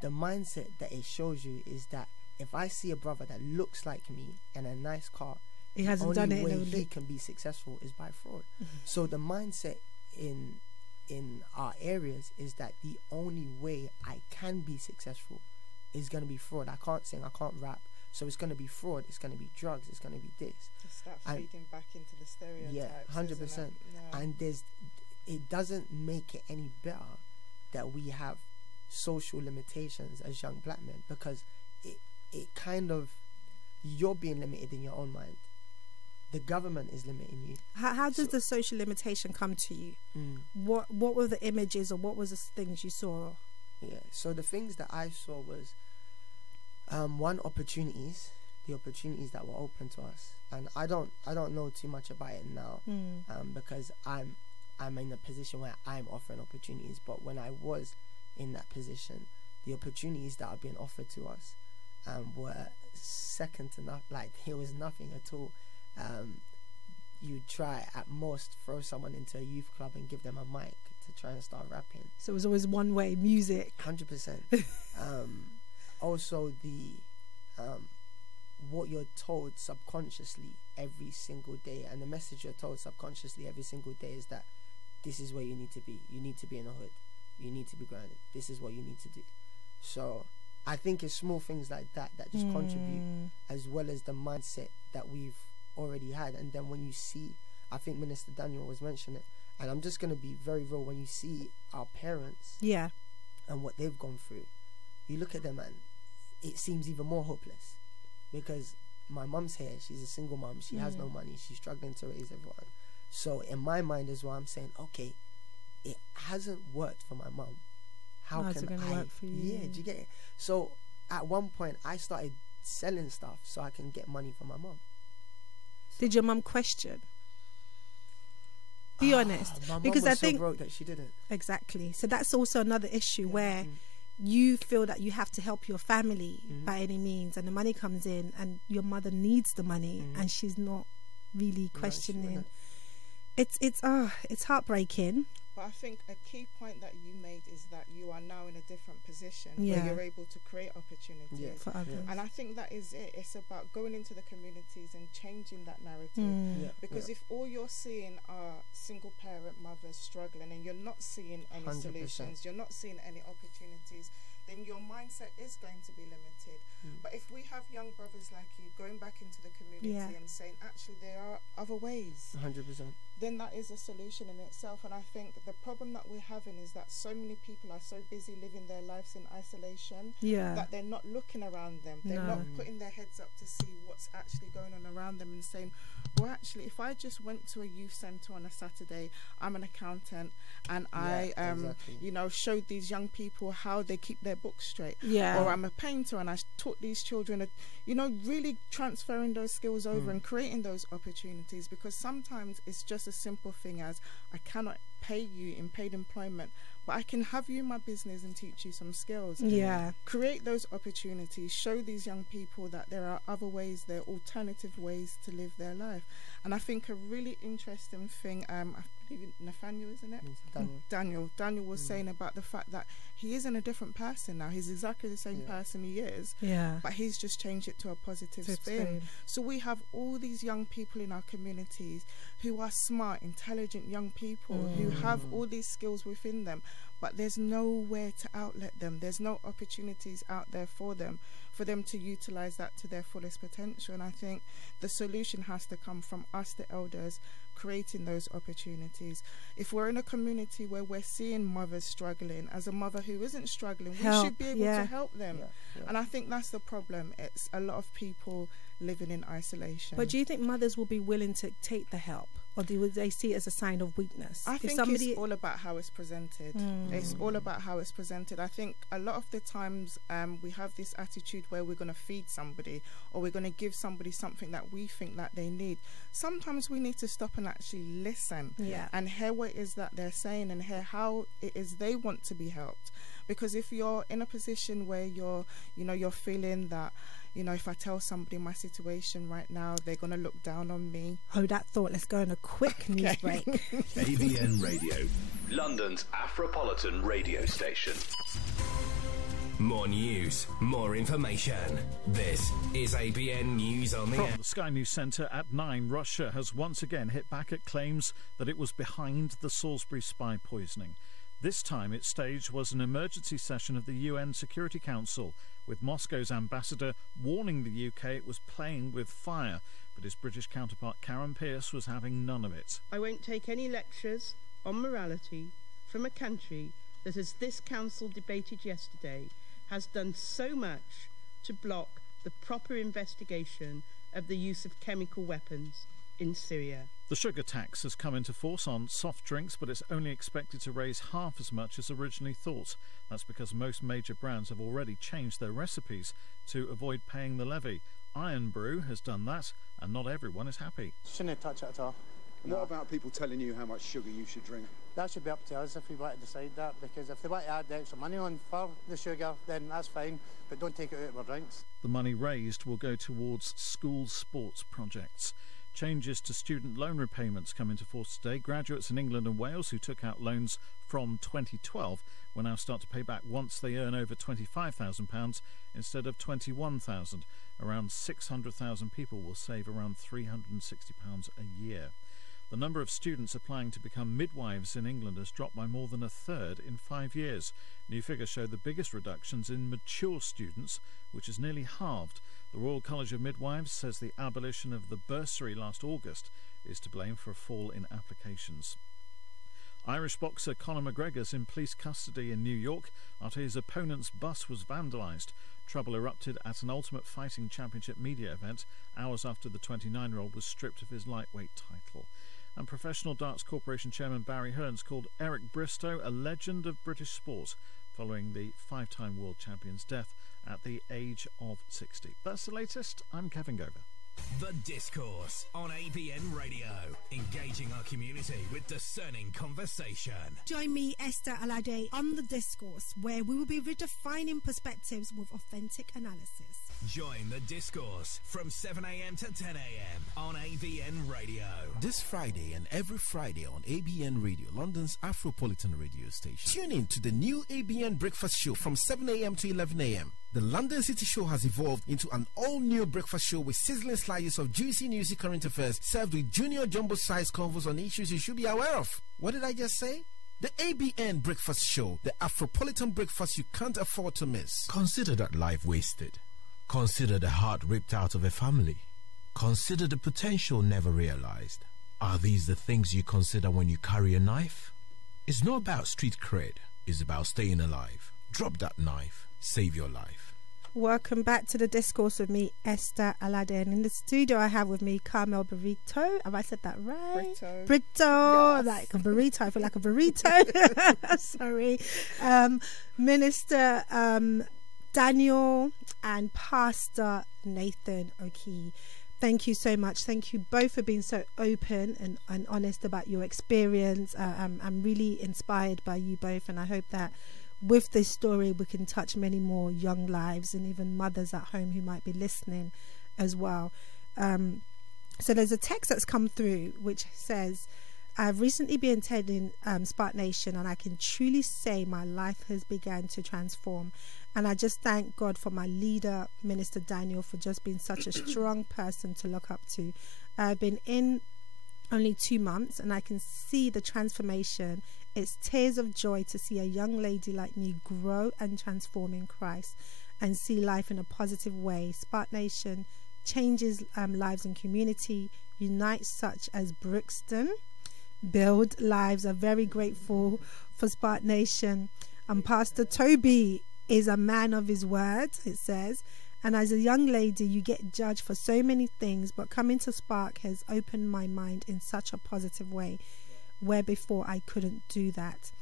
But the mindset that it shows you is that if I see a brother that looks like me in a nice car, he hasn't done it. The only way he can be successful is by fraud. So the mindset in our areas is that the only way I can be successful is going to be fraud. I can't sing, I can't rap, so it's going to be fraud. It's going to be drugs. It's going to be this. Just start feeding back into the stereotypes. Yeah, 100%. Yeah. And it doesn't make it any better that we have social limitations as young black men, because it kind of, you're being limited in your own mind. The government is limiting you. How does the social limitation come to you? What were the images, or what was the things you saw? Yeah, so the things that I saw was one, opportunities, the opportunities that were open to us, and I don't know too much about it now, because I'm in a position where I'm offering opportunities. But when I was in that position, the opportunities that are being offered to us were second to nothing. Like, there was nothing at all. You try at most throw someone into a youth club and give them a mic to try and start rapping. So it was always one way, music. 100%. Also, what you're told subconsciously every single day, and the message you're told subconsciously every single day is that this is where you need to be. You need to be in a hood. You need to be grounded. This is what you need to do. So I think it's small things like that that just contribute, as well as the mindset that we've already had. And then when you see, I think Minister Daniel was mentioning it, and I'm just going to be very real, when you see our parents and what they've gone through, you look at them and it seems even more hopeless, because my mum's here, she's a single mum, she has no money, she's struggling to raise everyone. So in my mind as well, I'm saying, okay, it hasn't worked for my mum. How's it gonna work for you? Yeah, do you get it? So at one point, I started selling stuff so I can get money for my mum. Did your mum question? Be honest, because was I think so broke that she didn't. Exactly. So that's also another issue where you feel that you have to help your family by any means, and the money comes in, and your mother needs the money, and she's not really questioning. It's heartbreaking. But I think a key point that you made is that you are now in a different position where you're able to create opportunities for others. And I think that is it. It's about going into the communities and changing that narrative. Because if all you're seeing are single parent mothers struggling, and you're not seeing any 100%. solutions, you're not seeing any opportunities, then your mindset is going to be limited. But if we have young brothers like you going back into the community and saying, actually, there are other ways, 100%, then that is a solution in itself. And I think the problem that we're having is that so many people are so busy living their lives in isolation that they're not looking around them. They're not putting their heads up to see what's actually going on around them and saying, well, actually, if I just went to a youth centre on a Saturday, I'm an accountant, and I you know, showed these young people how they keep their books straight, or I'm a painter and I taught these children, you know, really transferring those skills over and creating those opportunities. Because sometimes it's just a simple thing as, I cannot pay you in paid employment, but I can have you in my business and teach you some skills. Create those opportunities, show these young people that there are other ways, there are alternative ways to live their life. And I think a really interesting thing, I believe Nathaniel, isn't it? Daniel was saying about the fact that he isn't a different person now. He's exactly the same person he is, but he's just changed it to a positive spin. So we have all these young people in our communities who are smart, intelligent young people who have all these skills within them, but there's nowhere to outlet them. There's no opportunities out there for them to utilize that to their fullest potential. And I think the solution has to come from us, the elders, creating those opportunities. If we're in a community where we're seeing mothers struggling, as a mother who isn't struggling, we should be able to help them. And I think that's the problem. It's a lot of people living in isolation. But do you think mothers will be willing to take the help, or would they see it as a sign of weakness? I think it's all about how it's presented. It's all about how it's presented. I think a lot of the times we have this attitude where we're going to feed somebody, or we're going to give somebody something that we think that they need. Sometimes we need to stop and actually listen and hear what it is that they're saying, and hear how it is they want to be helped. Because if you're in a position where you're feeling that, you know, if I tell somebody my situation right now, they're going to look down on me. Hold that thought. Let's go on a quick news break. ABN Radio, London's Afropolitan radio station. More news, more information. This is ABN News on the From the Sky News Centre at 9, Russia has once again hit back at claims that it was behind the Salisbury spy poisoning. This time its stage was an emergency session of the UN Security Council, with Moscow's ambassador warning the UK it was playing with fire, but his British counterpart Karen Pierce was having none of it. I won't take any lectures on morality from a country that, as this council debated yesterday, has done so much to block the proper investigation of the use of chemical weapons in Syria. The sugar tax has come into force on soft drinks, but it's only expected to raise half as much as originally thought. That's because most major brands have already changed their recipes to avoid paying the levy. Iron Brew has done that, and not everyone is happy. Shouldn't touch it at all. What about people telling you how much sugar you should drink? That should be up to us if we want to decide that, because if they want to add the extra money on for the sugar, then that's fine, but don't take it out of our drinks. The money raised will go towards school sports projects. Changes to student loan repayments come into force today. Graduates in England and Wales who took out loans from 2012 will now start to pay back once they earn over £25,000 instead of £21,000. Around 600,000 people will save around £360 a year. The number of students applying to become midwives in England has dropped by more than a third in 5 years. New figures show the biggest reductions in mature students, which is nearly halved. The Royal College of Midwives says the abolition of the bursary last August is to blame for a fall in applications. Irish boxer Conor McGregor's in police custody in New York after his opponent's bus was vandalised. Trouble erupted at an Ultimate Fighting Championship media event hours after the 29-year-old was stripped of his lightweight title. And Professional Darts Corporation Chairman Barry Hearns called Eric Bristow a legend of British sport following the 5-time world champion's death at the age of 60. That's the latest. I'm Kevin Gover. The Discourse on ABN Radio, engaging our community with discerning conversation. Join me, Esther Alade, on The Discourse, where we will be redefining perspectives with authentic analysis. Join The Discourse from 7 a.m. to 10 a.m. on ABN Radio. This Friday and every Friday on ABN Radio, London's Afropolitan radio station. Tune in to the new ABN Breakfast Show from 7 a.m. to 11 a.m. The London City Show has evolved into an all-new breakfast show with sizzling slices of juicy news, current affairs, served with junior jumbo-sized convos on issues you should be aware of. What did I just say? The ABN Breakfast Show, the Afropolitan breakfast you can't afford to miss. Consider that life wasted. Consider the heart ripped out of a family. Consider the potential never realized. Are these the things you consider when you carry a knife? It's not about street cred. It's about staying alive. Drop that knife. Save your life. Welcome back to The Discourse with me, Esther Alade. And in the studio I have with me Carmel Britto. Have I said that right? Britto. Yes. Like a burrito. I feel like a burrito. Sorry. Minister Daniel and Pastor Nathan O'Kee. Thank you so much. Thank you both for being so open and honest about your experience. I'm really inspired by you both, and I hope that with this story we can touch many more young lives and even mothers at home who might be listening as well. So there's a text that's come through which says, I've recently been attending SPAC Nation, and I can truly say my life has begun to transform. And I just thank God for my leader, Minister Daniel, for just being such a strong person to look up to. I've been in only 2 months, and I can see the transformation. It's tears of joy to see a young lady like me grow and transform in Christ and see life in a positive way. SPAC Nation changes lives and community, unites such as Brixton, build lives. Are very grateful for SPAC Nation. And Pastor Toby is a man of his word, it says. And as a young lady, you get judged for so many things, but coming to SPAC has opened my mind in such a positive way, where before I couldn't do that.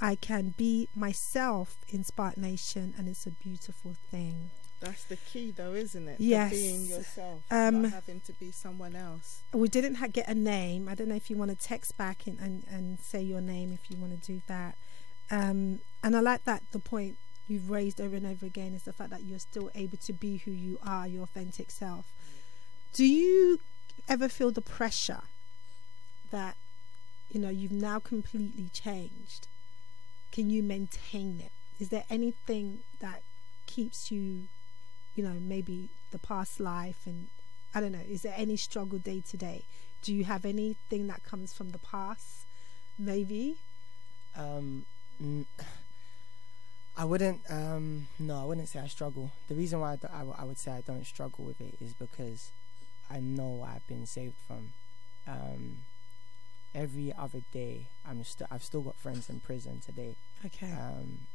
I can be myself in SPAC Nation, and it's a beautiful thing. That's the key, though, isn't it? Yes. For being yourself, not having to be someone else. We didn't get a name. I don't know if you want to text back and say your name if you want to do that. And I like that the point you've raised over and over again is the fact that you're still able to be who you are, your authentic self. Do you ever feel the pressure that, you know, you've now completely changed? Can you maintain it? Is there anything that keeps you, you know, maybe the past life, and I don't know, is there any struggle day to day? Do you have anything that comes from the past, maybe? I wouldn't say I struggle. The reason why I would say I don't struggle with it is because I know what I've been saved from. Every other day, I've still got friends in prison today. Okay.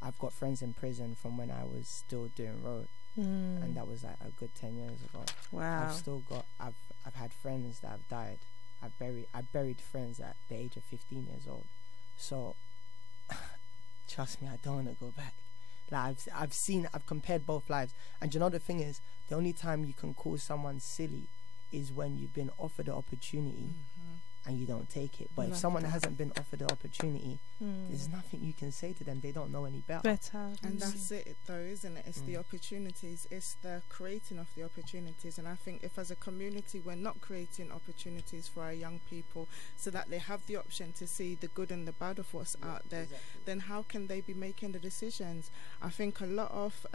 I've got friends in prison from when I was still doing road, and that was like a good 10 years ago. Wow. I've had friends that have died. I buried friends at the age of 15 years old. So trust me, I don't want to go back. Like I've compared both lives, and you know the thing is, the only time you can call someone silly is when you've been offered the opportunity and you don't take it. But if someone hasn't been offered the opportunity, there's nothing you can say to them. They don't know any better. And that's it, though, isn't it? It's the opportunities. It's the creating of the opportunities. And I think if as a community we're not creating opportunities for our young people so that they have the option to see the good and the bad of what's out there, then how can they be making the decisions? I think a lot of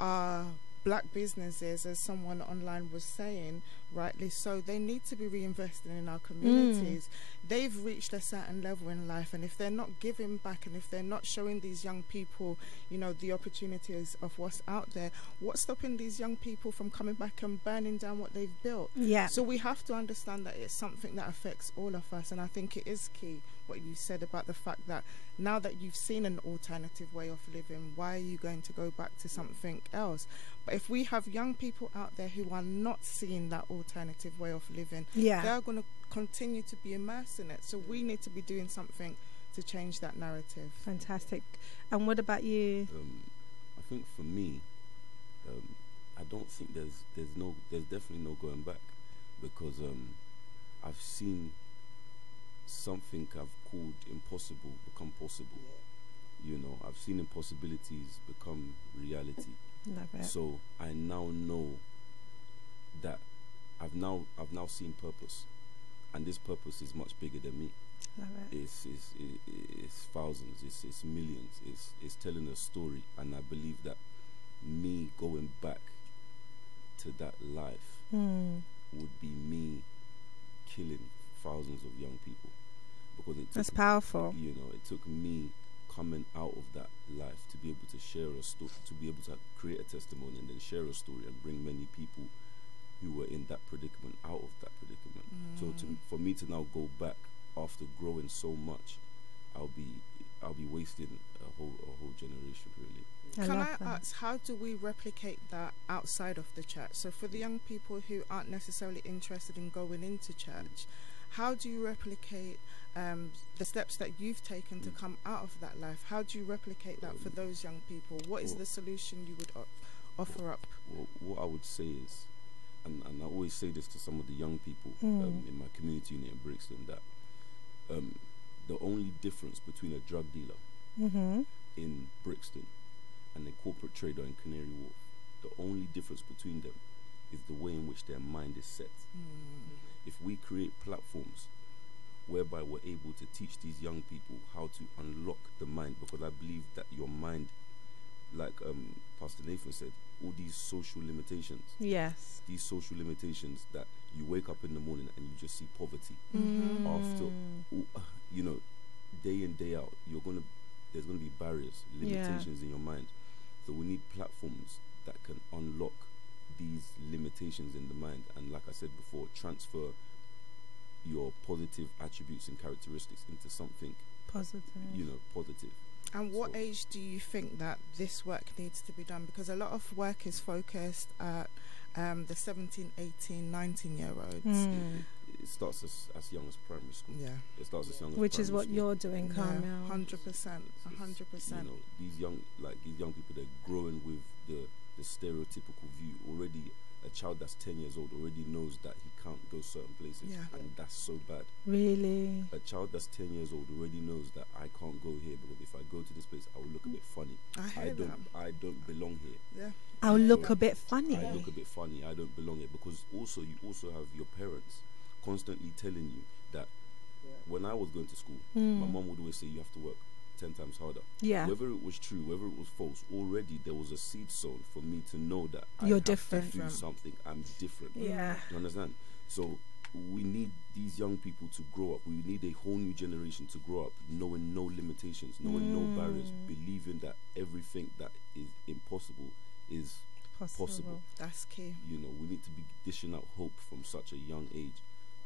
our black businesses, as someone online was saying, rightly so, they need to be reinvesting in our communities. They've reached a certain level in life, and if they're not giving back, and if they're not showing these young people, you know, the opportunities of what's out there, what's stopping these young people from coming back and burning down what they've built? Yeah. So we have to understand that it's something that affects all of us, and I think it is key what you said about the fact that now that you've seen an alternative way of living, why are you going to go back to something else? But if we have young people out there who are not seeing that alternative way of living, they're going to continue to be immersed in it. So we need to be doing something to change that narrative. Fantastic. And what about you? I think for me, I don't think there's definitely no going back, because I've seen something I've called impossible become possible. You know, I've seen impossibilities become reality. Love it. So I now know that I've now seen purpose, and this purpose is much bigger than me. Love it. It's thousands, it's millions, it's telling a story, and I believe that me going back to that life would be me killing thousands of young people, because that's powerful. You know, it took me coming out of that life to be able to share a story, to be able to create a testimony and then share a story and bring many people who were in that predicament out of that predicament. So for me to now go back after growing so much, I'll be wasting a whole generation, really. Can I ask, how do we replicate that outside of the church? So for the young people who aren't necessarily interested in going into church, how do you replicate the steps that you've taken to come out of that life? How do you replicate that for those young people? What is the solution you would offer up? What I would say is, and I always say this to some of the young people in my community unit in Brixton, that the only difference between a drug dealer in Brixton and a corporate trader in Canary Wharf, the only difference between them is the way in which their mind is set. If we create platforms whereby we're able to teach these young people how to unlock the mind, because I believe that your mind, like Pastor Nathan said, all these social limitations, these social limitations that you wake up in the morning and you just see poverty after, you know, day in, day out, there's gonna be barriers, limitations in your mind. So we need platforms that can unlock these limitations in the mind, and like I said before, transfer your positive attributes and characteristics into something positive. And what age do you think that this work needs to be done? Because a lot of work is focused at the 17, 18, 19-year-olds. It starts as young as primary school. It starts as young as which is what school. you're doing, Carmel. 100%. 100%. You know, these young people, they're growing with the stereotypical view already. A child that's 10 years old already knows that he can't go certain places, and that's so bad. Really? A child that's 10 years old already knows that I can't go here because if I go to this place, I will look a bit funny. I don't belong here. I'll look a bit funny. I look a bit funny. I don't belong here, because you also have your parents constantly telling you that. When I was going to school, my mom would always say you have to work 10 times harder. Whether it was true, whether it was false, already there was a seed sown for me to know that you're I have different. to do something. I'm different. You understand? So we need these young people to grow up. We need a whole new generation to grow up knowing no limitations, knowing no barriers, believing that everything that is impossible is possible. That's key. You know, we need to be dishing out hope from such a young age.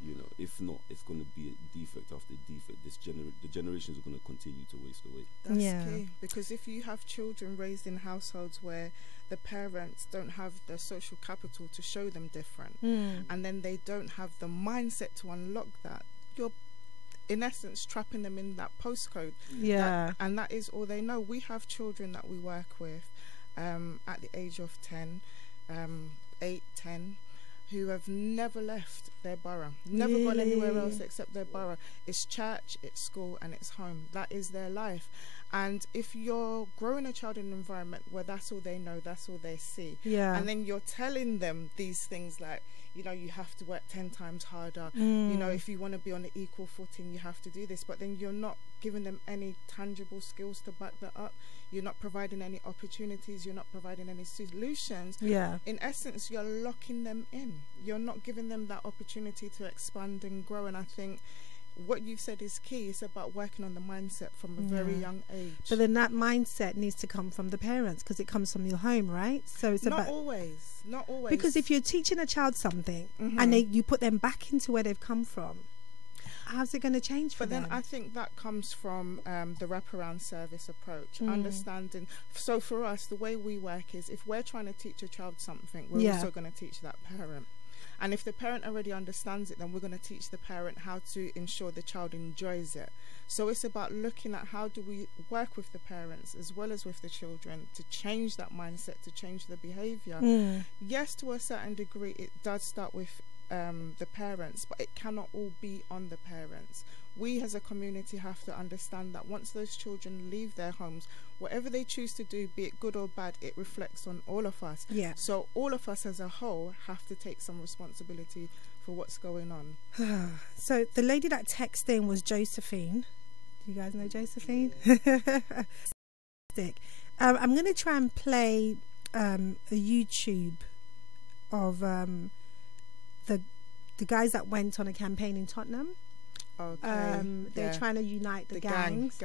You know, if not, it's going to be a defect after defect. The generations are going to continue to waste away. That's key, because if you have children raised in households where the parents don't have the social capital to show them different, and then they don't have the mindset to unlock that, you're in essence trapping them in that postcode. And that is all they know. We have children that we work with at the age of 10, 8, 10, who have never left their borough, never gone anywhere else except their borough. It's church, it's school, and it's home. That is their life. And if you're growing a child in an environment where that's all they know, that's all they see, and then you're telling them these things like, you know, you have to work 10 times harder, you know, if you want to be on an equal footing, you have to do this, but then you're not giving them any tangible skills to back that up. You're not providing any opportunities. You're not providing any solutions. In essence, you're locking them in. You're not giving them that opportunity to expand and grow. And I think what you've said is key. It's about working on the mindset from a very young age. But then that mindset needs to come from the parents, because it comes from your home, right? So it's not always. Because if you're teaching a child something and you put them back into where they've come from. how's it going to change for them? But then I think that comes from the wraparound service approach, understanding. So for us, the way we work is if we're trying to teach a child something, we're also going to teach that parent. And if the parent already understands it, then we're going to teach the parent how to ensure the child enjoys it. So it's about looking at how do we work with the parents as well as with the children to change that mindset, to change the behavior. Yes, to a certain degree, it does start with the parents, but it cannot all be on the parents. We as a community have to understand that once those children leave their homes, whatever they choose to do, be it good or bad, it reflects on all of us. Yeah. So all of us as a whole have to take some responsibility for what's going on. So the lady that texted in was Josephine. Do you guys know Josephine? I'm going to try and play a YouTube of the guys that went on a campaign in Tottenham. Okay. They're trying to unite the gangs.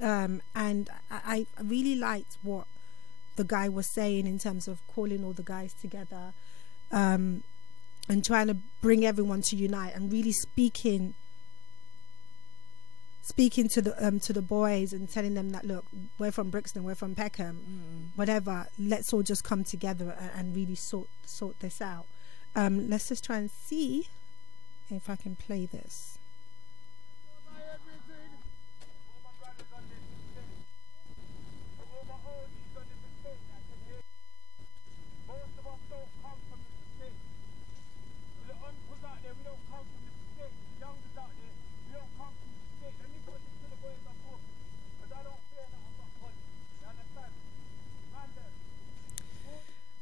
And I really liked what the guy was saying in terms of calling all the guys together, and trying to bring everyone to unite and really speaking to the boys and telling them that, look, we're from Brixton, we're from Peckham, whatever, let's all just come together and really sort this out. Let's just try and see if I can play this.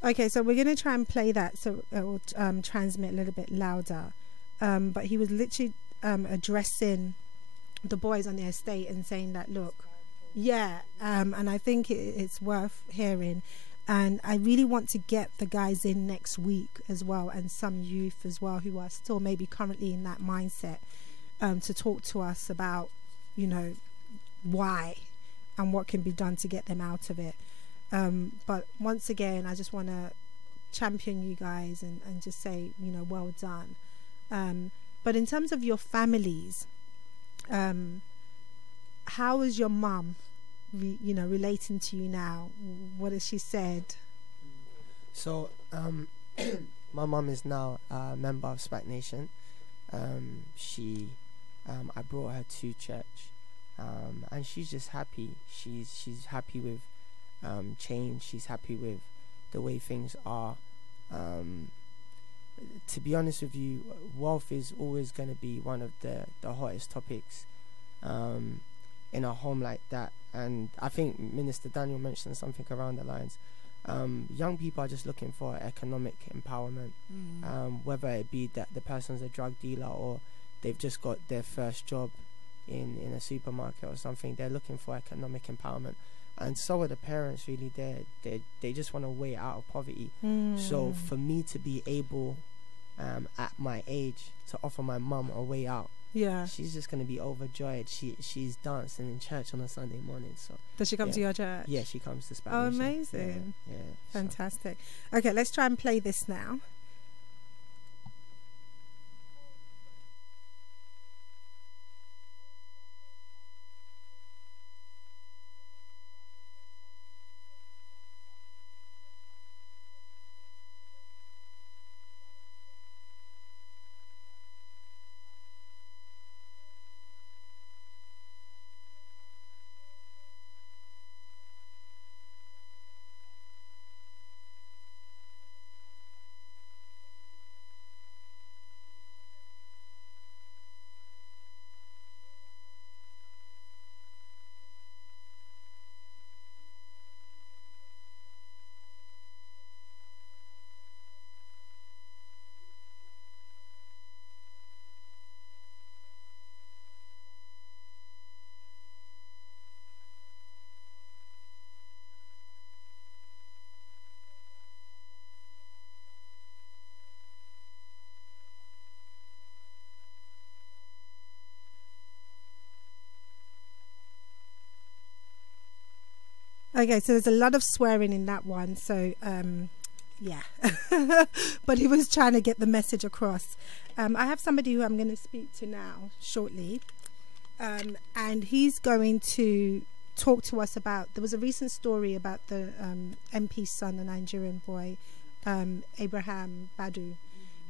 Okay, so we're going to try and play that so it will transmit a little bit louder. But he was literally addressing the boys on the estate and saying that, look, and I think it's worth hearing. And I really want to get the guys in next week as well, and some youth as well who are still maybe currently in that mindset, to talk to us about, you know, why and what can be done to get them out of it. But once again, I just want to champion you guys and just say, you know, well done. But in terms of your families, how is your mum, relating to you now? What has she said? So, my mum is now a member of SPAC Nation. I brought her to church, and she's just happy. She's happy with change. She's happy with the way things are. To be honest with you, wealth is always going to be one of the hottest topics in a home like that. And I think Minister Daniel mentioned something around the lines. Young people are just looking for economic empowerment, whether it be that the person's a drug dealer or they've just got their first job in a supermarket or something. They're looking for economic empowerment. And so are the parents, really. They just want a way out of poverty. So for me to be able, at my age, to offer my mum a way out, she's just going to be overjoyed. She's dancing in church on a Sunday morning. So does she come to your church? Yeah, she comes to SPAC Nation. Oh, amazing! Yeah, fantastic. So. Okay, let's try and play this now. Okay, so there's a lot of swearing in that one, so yeah. But he was trying to get the message across. I have somebody who I'm going to speak to now shortly, and he's going to talk to us about, there was a recent story about the MP's son, a Nigerian boy, Abraham Badu,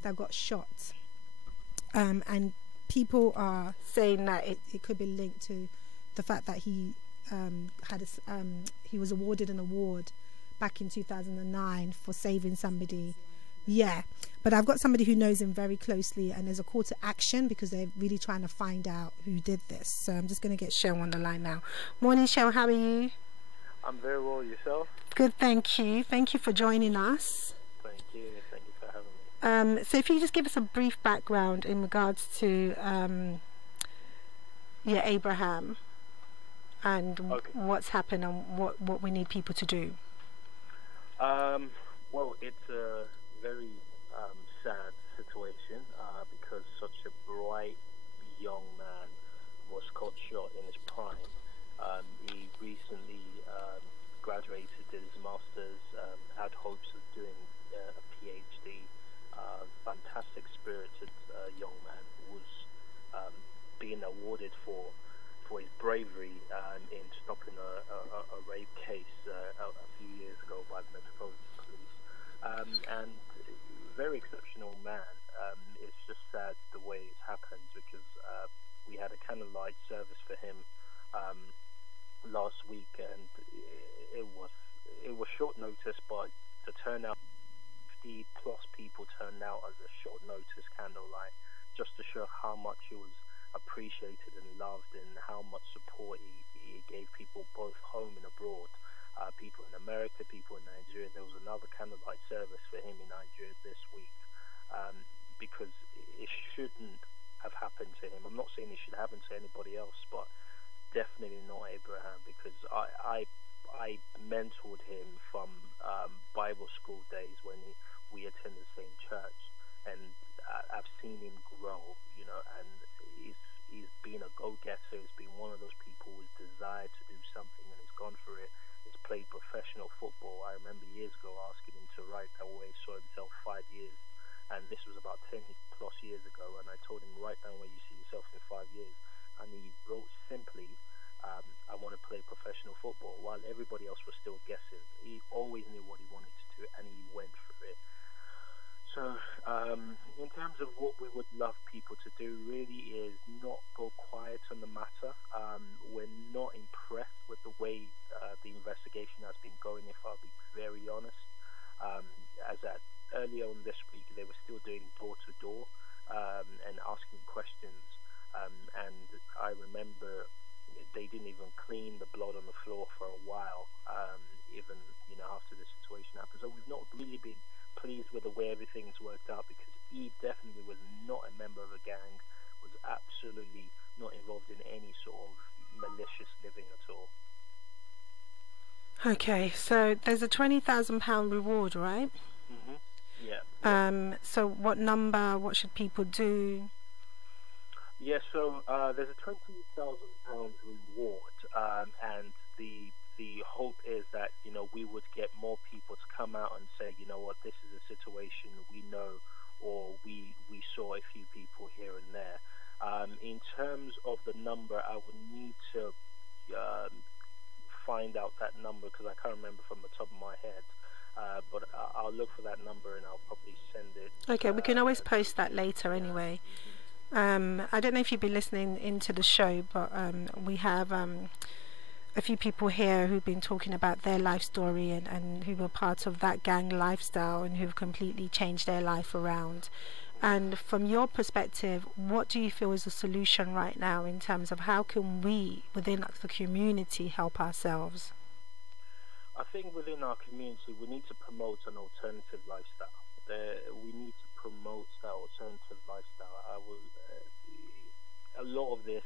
that got shot, and people are saying that it could be linked to the fact that he he was awarded an award back in 2009 for saving somebody. Yeah, but I've got somebody who knows him very closely, and there's a call to action because they're really trying to find out who did this. So I'm just going to get Cheryl on the line now. Morning, Cheryl. How are you? I'm very well. Yourself? Good, thank you. Thank you for joining us. Thank you. Thank you for having me. So if you just give us a brief background in regards to Abraham and what's happened and what we need people to do. Well, it's a very sad situation because such a bright young man was caught shot in his prime. He recently graduated, did his master's, had hopes of doing a PhD. Fantastic spirited young man who was being awarded for his bravery in stopping a rape case a few years ago by the Metropolitan Police. And very exceptional man. It's just sad the way it happened because we had a candlelight service for him last week, and it was short notice, but the turnout, 50 plus people turned out as a short notice candlelight, just to show how much he was appreciated and loved and how much support he gave people both home and abroad. People in America, people in Nigeria. There was another candlelight service for him in Nigeria this week because it shouldn't have happened to him. I'm not saying it should happen to anybody else, but definitely not Abraham, because I mentored him from Bible school days when we attended the same church, and I've seen him grow, and he's been a go-getter. He's been one of those people who's desired to do something, and he's gone for it. He's played professional football. I remember years ago asking him to write down where he saw himself 5 years, and this was about 10 plus years ago, and I told him, write down where you see yourself in 5 years, and he wrote simply, I want to play professional football, while everybody else was still guessing. He always knew what he wanted to do, and he went for it. So in terms of what we would love people to do, really is not go quiet on the matter. We're not impressed with the way the investigation has been going, if I'll be very honest. As at earlier on this week, they were still doing door-to-door and asking questions, and I remember they didn't even clean the blood on the floor for a while, even after the situation happened. So we've not really been pleased with the way everything's worked out, because he definitely was not a member of a gang, was absolutely not involved in any sort of malicious living at all. Okay, so there's a £20,000 reward, right? Mm-hmm. Yeah. So what should people do? Yeah, so there's a £20,000 reward, and the hope is that we would get more people to come out and say, what, this is a situation we know, or we saw a few people here and there. In terms of the number, I would need to find out that number, because I can't remember from the top of my head. But I'll look for that number and I'll probably send it. Okay, we can always post that later anyway. I don't know if you've been listening into the show, but we have a few people here who've been talking about their life story and who were part of that gang lifestyle and who've completely changed their life around. And from your perspective, what do you feel is the solution right now in terms of how can we, within the community, help ourselves? I think within our community, we need to promote an alternative lifestyle. We need to promote that alternative lifestyle. A lot of this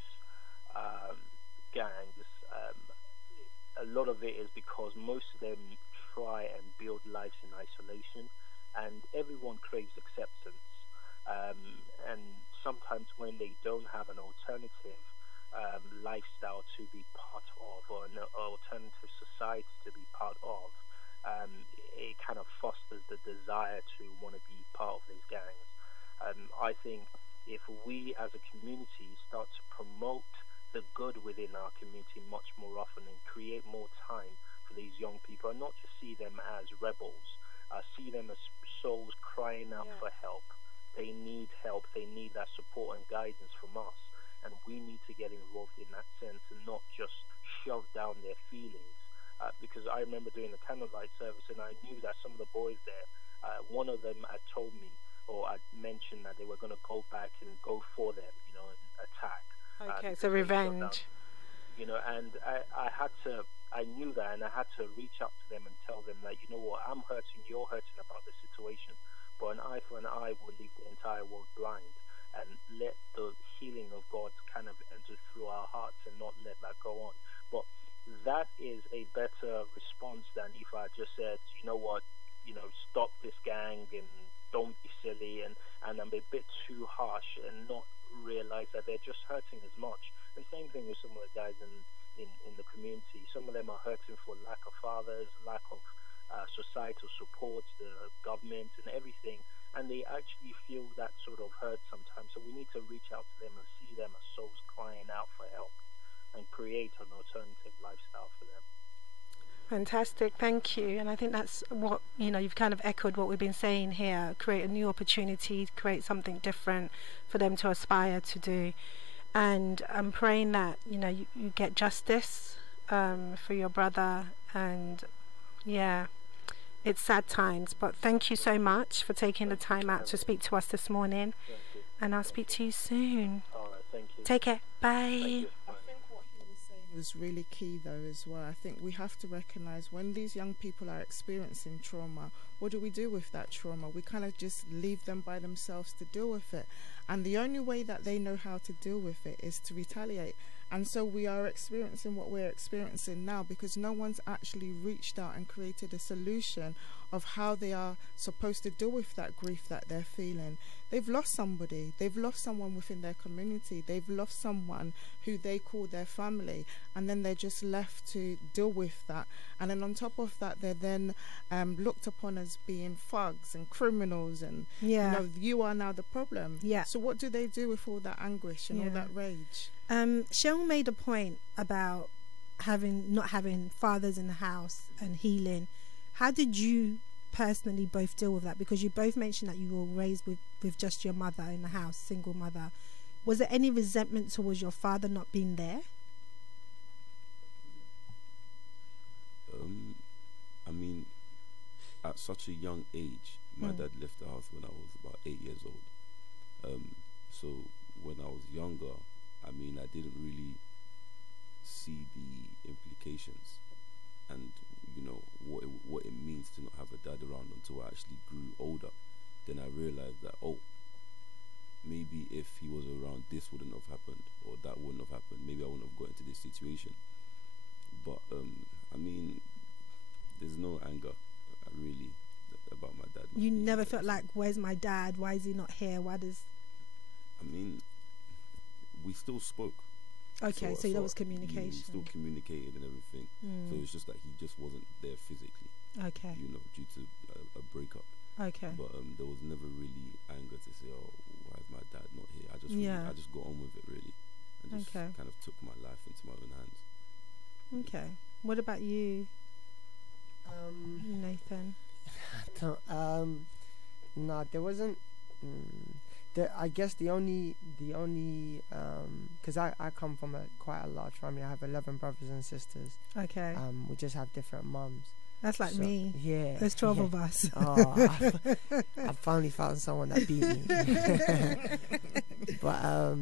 gangs, a lot of it is because most of them try and build lives in isolation, and everyone craves acceptance. And sometimes when they don't have an alternative lifestyle to be part of, or an alternative society to be part of, it kind of fosters the desire to want to be part of these gangs. I think if we as a community start to promote the good within our community much more often and create more time for these young people and not just see them as rebels, see them as souls crying out for help. They need help, they need that support and guidance from us, and we need to get involved in that sense and not just shove down their feelings. Because I remember doing the candlelight service and I knew that some of the boys there, one of them had told me or had mentioned that they were going to go back and go for them, you know, and attack. Okay, so revenge. You know, and I knew that, and I had to reach out to them and tell them that, you know what, I'm hurting, you're hurting about the situation, but an eye for an eye will leave the entire world blind, and let the healing of God kind of enter through our hearts and not let that go on. But that is a better response than if I just said, you know what, you know, stop this gang and don't be silly, and I'm a bit too harsh and not realize that they're just hurting as much. The same thing with some of the guys in the community. Some of them are hurting for lack of fathers, lack of societal support, the government and everything, and they actually feel that sort of hurt sometimes. So we need to reach out to them and see them as souls crying out for help and create an alternative lifestyle for them. Fantastic, thank you. And I think that's what, you know, you've kind of echoed what we've been saying here. Create a new opportunity, create something different for them to aspire to do. And I'm praying that, you know, you get justice for your brother. And yeah, it's sad times, but thank you so much for taking the time out to speak to us this morning. And I'll speak to you soon. All right, thank you. Take care. Bye. Was really key though as well. I think we have to recognize when these young people are experiencing trauma, what do we do with that trauma? We kind of just leave them by themselves to deal with it, and the only way that they know how to deal with it is to retaliate. And so we are experiencing what we're experiencing now because no one's actually reached out and created a solution of how they are supposed to deal with that grief that they're feeling. They've lost somebody. They've lost someone within their community. They've lost someone who they call their family, and then they're just left to deal with that. And then on top of that, they're then looked upon as being thugs and criminals, and you know, you are now the problem. Yeah. So what do they do with all that anguish and all that rage? Cheryl made a point about not having fathers in the house and healing. How did you personally both deal with that? Because you both mentioned that you were raised with just your mother in the house, single mother. Was there any resentment towards your father not being there? I mean, at such a young age, my dad left the house when I was about 8 years old. So when I was younger, I mean, I didn't really see the implications and, you know, what it means to not have a dad around until I actually grew older. Then I realized that, oh, maybe if he was around, this wouldn't have happened, or that wouldn't have happened. Maybe I wouldn't have got into this situation. But, I mean, there's no anger, really, about my dad. You never felt like, where's my dad? Why is he not here? Why does... I mean, we still spoke. Okay, so there was communication. We still communicated and everything. So it's just that he just wasn't there physically. Okay. You know, due to a breakup. Okay. But there was never really anger to say, oh, why is my dad not here? I just got on with it, really. And just kind of took my life into my own hands. Okay. What about you, Nathan? No, there wasn't. I guess the only because I come from quite a large family. I have 11 brothers and sisters. Okay. We just have different mums. That's like me. Yeah. There's 12 of us. Oh, I finally found someone that beat me. But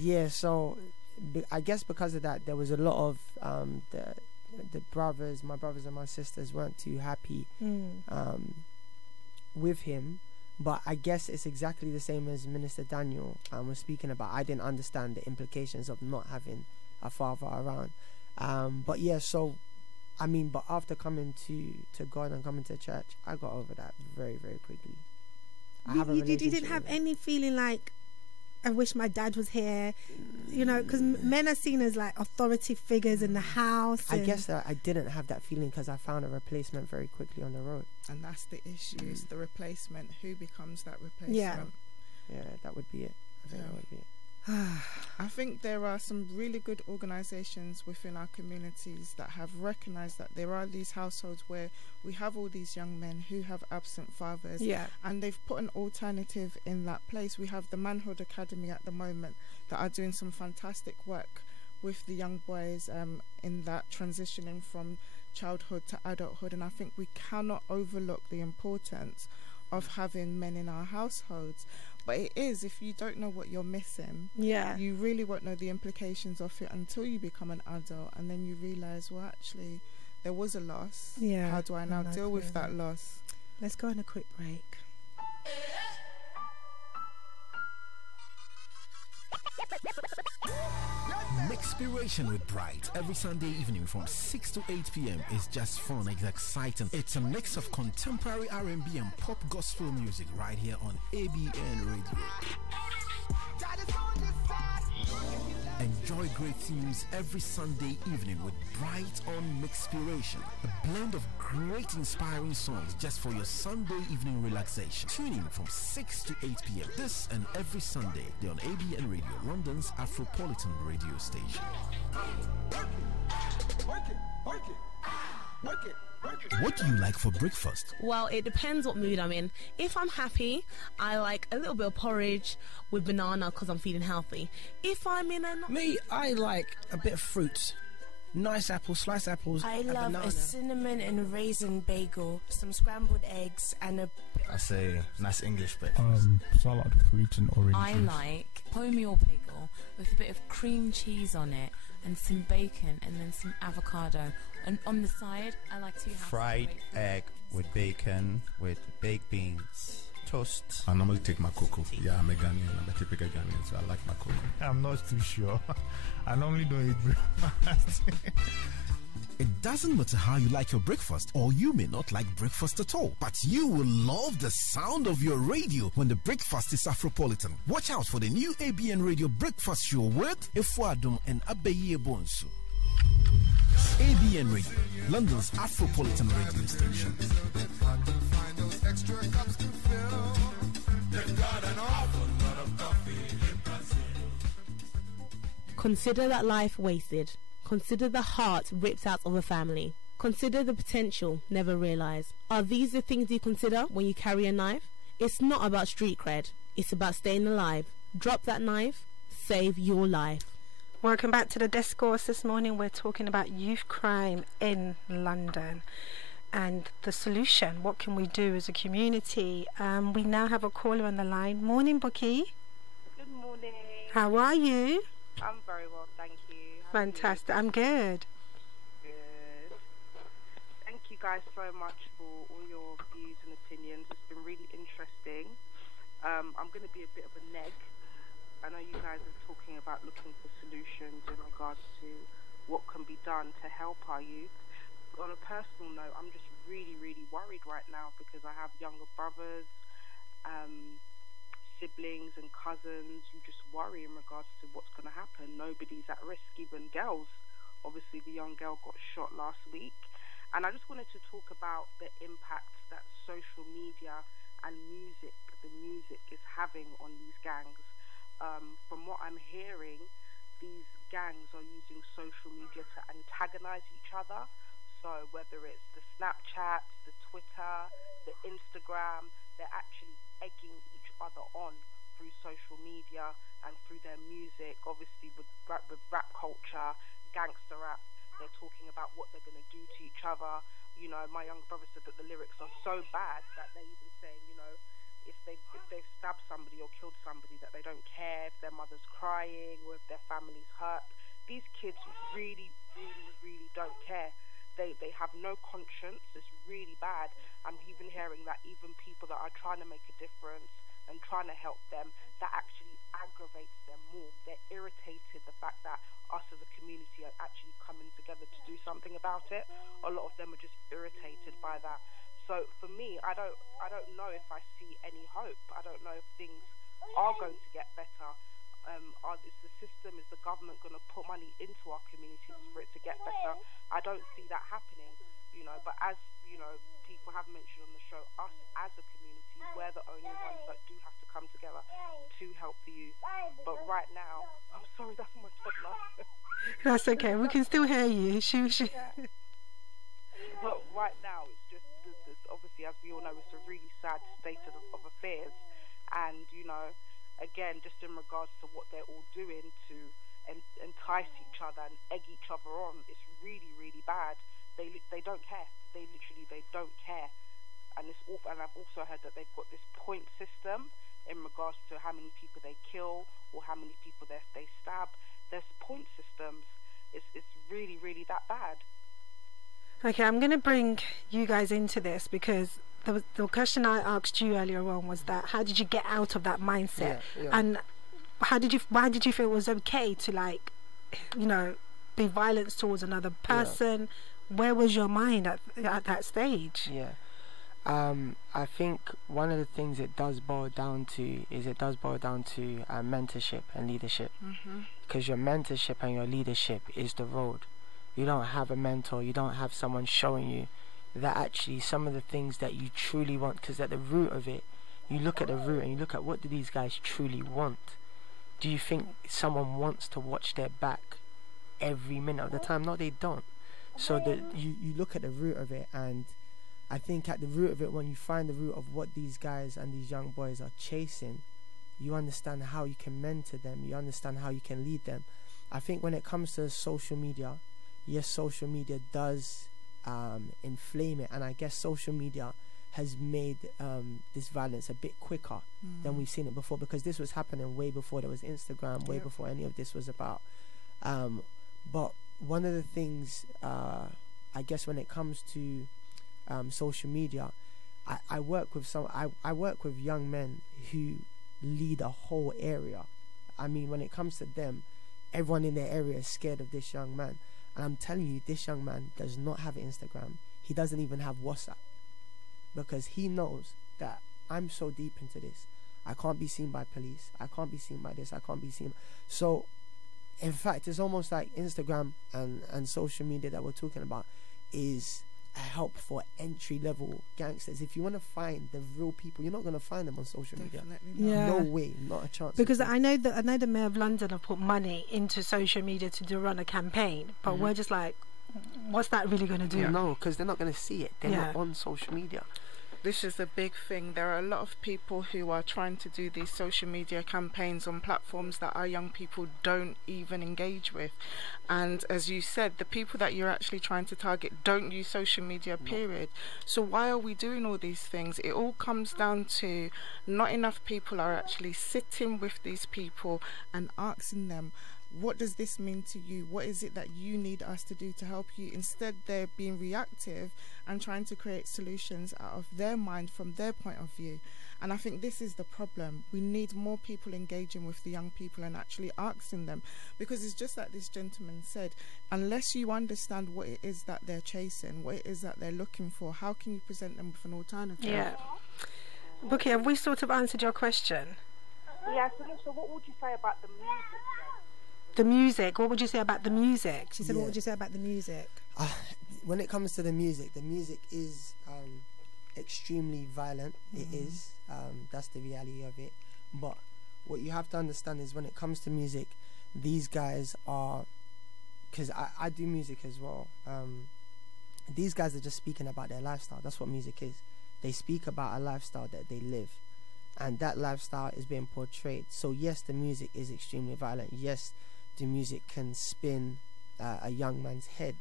yeah. So I guess because of that, there was a lot of my brothers and my sisters weren't too happy with him. But I guess it's exactly the same as Minister Daniel was speaking about. I didn't understand the implications of not having a father around. But yeah, so, I mean, but after coming to God and coming to church, I got over that very, very quickly. You didn't have any feeling like, I wish my dad was here. You know, because men are seen as like authority figures in the house. I guess that I didn't have that feeling because I found a replacement very quickly on the road. And that's the issue, it's the replacement. Who becomes that replacement? Yeah, that would be it. I think that would be it. I think there are some really good organisations within our communities that have recognised that there are these households where we have all these young men who have absent fathers, and they've put an alternative in that place. We have the Manhood Academy at the moment that are doing some fantastic work with the young boys in that transitioning from childhood to adulthood, and I think we cannot overlook the importance of having men in our households. But it is, if you don't know what you're missing, you really won't know the implications of it until you become an adult, and then you realise, well, actually, there was a loss. How do I now deal with that loss? Let's go on a quick break. Mixpiration with Bright every Sunday evening from 6 to 8 p.m. is just fun. It's exciting. It's a mix of contemporary R&B and pop gospel music right here on ABN Radio. Enjoy great themes every Sunday evening with Bright on Mixpiration, a blend of great inspiring songs just for your Sunday evening relaxation. Tune in from 6 to 8 p.m. this and every Sunday. They're on ABN Radio, London's Afropolitan radio station. What do you like for breakfast? Well, it depends what mood I'm in. If I'm happy, I like a little bit of porridge with banana because I'm feeling healthy. If I'm in a... Me, I like a bit of fruit. Nice apples, sliced apples. I love a cinnamon and raisin bagel, some scrambled eggs, and a... I say nice English breakfast. Salad, fruit and oranges. I like wholemeal bagel with a bit of cream cheese on it and some bacon and then some avocado. And on the side, I like to have fried egg with bacon, with baked beans, toast. I normally take my cocoa. Yeah, I'm a Ghanaian. I'm a typical Ghanaian, so I like my cocoa. I'm not too sure. I normally don't eat breakfast. It doesn't matter how you like your breakfast, or you may not like breakfast at all, but you will love the sound of your radio when the breakfast is Afropolitan. Watch out for the new ABN Radio Breakfast Show with Efuadum and Abeye Bonsu. ABN Radio, London's Afropolitan radio station. Consider that life wasted. Consider the heart ripped out of a family. Consider the potential never realized. Are these the things you consider when you carry a knife? It's not about street cred. It's about staying alive. Drop that knife. Save your life. Welcome back to the Discourse. This morning we're talking about youth crime in London and the solution. What can we do as a community? We now have a caller on the line. Morning, Bookie. Good morning. How are you? I'm very well, thank you. Fantastic. I'm good. Good. Thank you guys so much for all your views and opinions. It's been really interesting. I'm going to be a bit of a neg. I know you guys are talking about looking for solutions in regards to what can be done to help our youth. But on a personal note, I'm just really, really worried right now because I have younger brothers, siblings and cousins. You just worry in regards to what's going to happen. Nobody's at risk, even girls. Obviously, the young girl got shot last week. And I just wanted to talk about the impact that social media and the music is having on these gangs. From what I'm hearing, these gangs are using social media to antagonize each other. So whether it's the Snapchat, the Twitter, the Instagram, they're actually egging each other on through social media and through their music. Obviously with rap culture, gangster rap, they're talking about what they're going to do to each other. You know, my young brother said that the lyrics are so bad that they're even saying, you know, if they've stabbed somebody or killed somebody, that they don't care if their mother's crying or if their family's hurt. These kids really, really, really don't care. They have no conscience. It's really bad. I'm even hearing that even people that are trying to make a difference and trying to help them, that actually aggravates them more. They're irritated the fact that us as a community are actually coming together to do something about it. A lot of them are just irritated by that. So for me, I don't know if I see any hope. I don't know if things are going to get better. is the system, is the government going to put money into our communities for it to get better? I don't see that happening, you know. But as you know, people have mentioned on the show, us as a community, we're the only ones that do have to come together to help the youth. But right now, I'm sorry, that's my toddler. That's okay. We can still hear you. But right now, it's just obviously, as we all know, it's a really sad state of affairs. And, you know, again, just in regards to what they're all doing to entice each other and egg each other on, it's really, really bad. They don't care. They don't care. And it's awful. And I've also heard that they've got this point system in regards to how many people they kill or how many people they stab. There's point systems. It's really, really that bad. Okay, I'm going to bring you guys into this because the question I asked you earlier on was that how did you get out of that mindset? Yeah. And why did you feel it was okay to, like, you know, be violent towards another person? Yeah. Where was your mind at that stage? Yeah. I think one of the things it does boil down to mentorship and leadership. Because your mentorship and your leadership is the road. You don't have a mentor, you don't have someone showing you that actually some of the things that you truly want, because at the root of it, you look at the root and you look at what do these guys truly want. Do you think someone wants to watch their back every minute of the time? No, they don't. So you look at the root of it, and I think at the root of it, when you find the root of what these guys and these young boys are chasing, you understand how you can mentor them, you understand how you can lead them. I think when it comes to social media, yes, social media does inflame it, and I guess social media has made this violence a bit quicker than we've seen it before, because this was happening way before there was Instagram, way before any of this was about. But one of the things, I guess, when it comes to social media, I work with I work with young men who lead a whole area. I mean, when it comes to them, everyone in their area is scared of this young man. And I'm telling you, this young man does not have Instagram. He doesn't even have WhatsApp, because he knows that I'm so deep into this. I can't be seen by police. I can't be seen by this. I can't be seen. So, in fact, it's almost like Instagram and social media that we're talking about is a help for entry-level gangsters. If you want to find the real people, you're not going to find them on social media. Yeah. No way, not a chance. Because I know the Mayor of London have put money into social media to run a campaign, but we're just like, what's that really going to do? No, because they're not going to see it. They're not on social media. This is a big thing. There are a lot of people who are trying to do these social media campaigns on platforms that our young people don't even engage with. And as you said, the people that you're actually trying to target don't use social media, period. So why are we doing all these things? It all comes down to not enough people are actually sitting with these people and asking them, what does this mean to you? What is it that you need us to do to help you? Instead, they're being reactive and trying to create solutions out of their mind from their point of view. And I think this is the problem. We need more people engaging with the young people and actually asking them, because it's just like this gentleman said, unless you understand what it is that they're chasing, what it is that they're looking for, how can you present them with an alternative? Yeah. Bookie, have we sort of answered your question? Yeah, so what would you say about the music? The music, what would you say about the music? She said, what would you say about the music? When it comes to the music is extremely violent. It is. That's the reality of it. But what you have to understand is when it comes to music, these guys are, because I do music as well, these guys are just speaking about their lifestyle. That's what music is. They speak about a lifestyle that they live, and that lifestyle is being portrayed. So yes, the music is extremely violent. Yes, the music can spin a young man's head,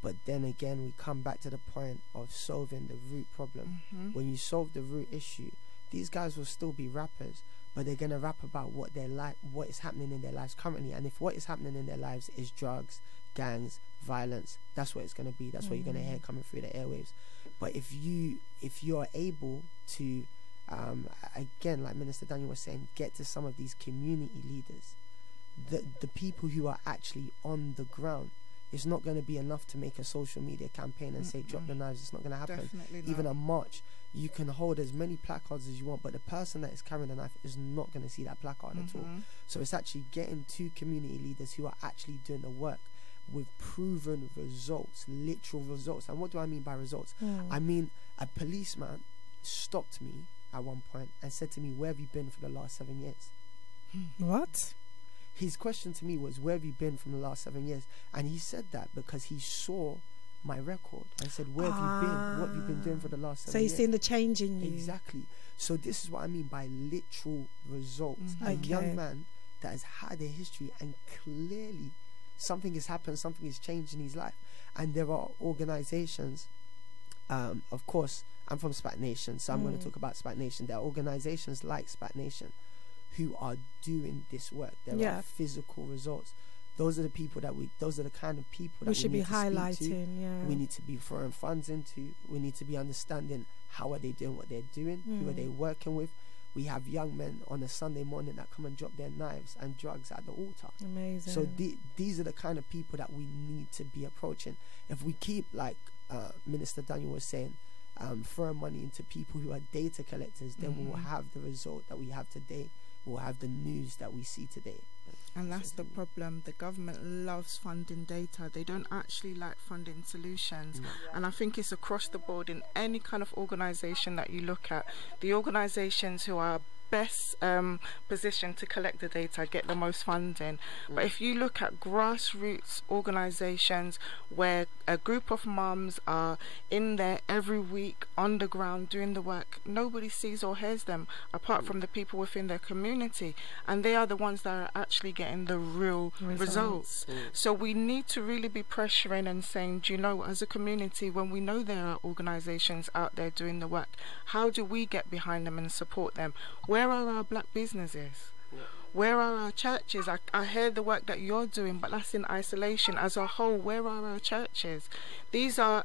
but then again we come back to the point of solving the root problem. When you solve the root issue, these guys will still be rappers, but they're going to rap about what is happening in their lives currently. And if what is happening in their lives is drugs, gangs, violence, that's what it's going to be. That's what you're going to hear coming through the airwaves. But if you're able to again, like Minister Daniel was saying, get to some of these community leaders, the people who are actually on the ground, it's not going to be enough to make a social media campaign and say drop the knives. It's not going to happen. Definitely Even not. a march, you can hold as many placards as you want, but the person that is carrying a knife is not going to see that placard at all. So it's actually getting to community leaders who are actually doing the work with proven results, literal results. And what do I mean by results? I mean, a policeman stopped me at one point and said to me, "Where have you been for the last 7 years?" What? His question to me was, "Where have you been from the last 7 years?" And he said that because he saw my record. I said, "Where have you been? What have you been doing for the last 7 years?" So he's seen the change in you. Exactly. So this is what I mean by literal results. A young man that has had a history and clearly something has happened, something has changed in his life. And there are organizations, of course, I'm from SPAC Nation, so I'm going to talk about SPAC Nation. There are organizations like SPAC Nation who are doing this work. There are physical results. Those are the people that those are the kind of people that we should be highlighting. We need to be throwing funds into. We need to be understanding how are they doing what they're doing, who are they working with. We have young men on a Sunday morning that come and drop their knives and drugs at the altar. Amazing. So these are the kind of people that we need to be approaching. If we keep, like Minister Daniel was saying, throwing money into people who are data collectors, then we will have the result that we have today. We'll have the news that we see today. And that's the problem. The government loves funding data. They don't actually like funding solutions. And I think it's across the board in any kind of organization that you look at. The organizations who are best positioned to collect the data get the most funding. But if you look at grassroots organizations where a group of mums are in there every week on the ground doing the work, nobody sees or hears them apart from the people within their community, and they are the ones that are actually getting the real results. So we need to really be pressuring and saying, do you know, as a community, when we know there are organizations out there doing the work, how do we get behind them and support them? Where are our black businesses? Where are our churches? I hear the work that you're doing, but that's in isolation. As a whole, where are our churches? These are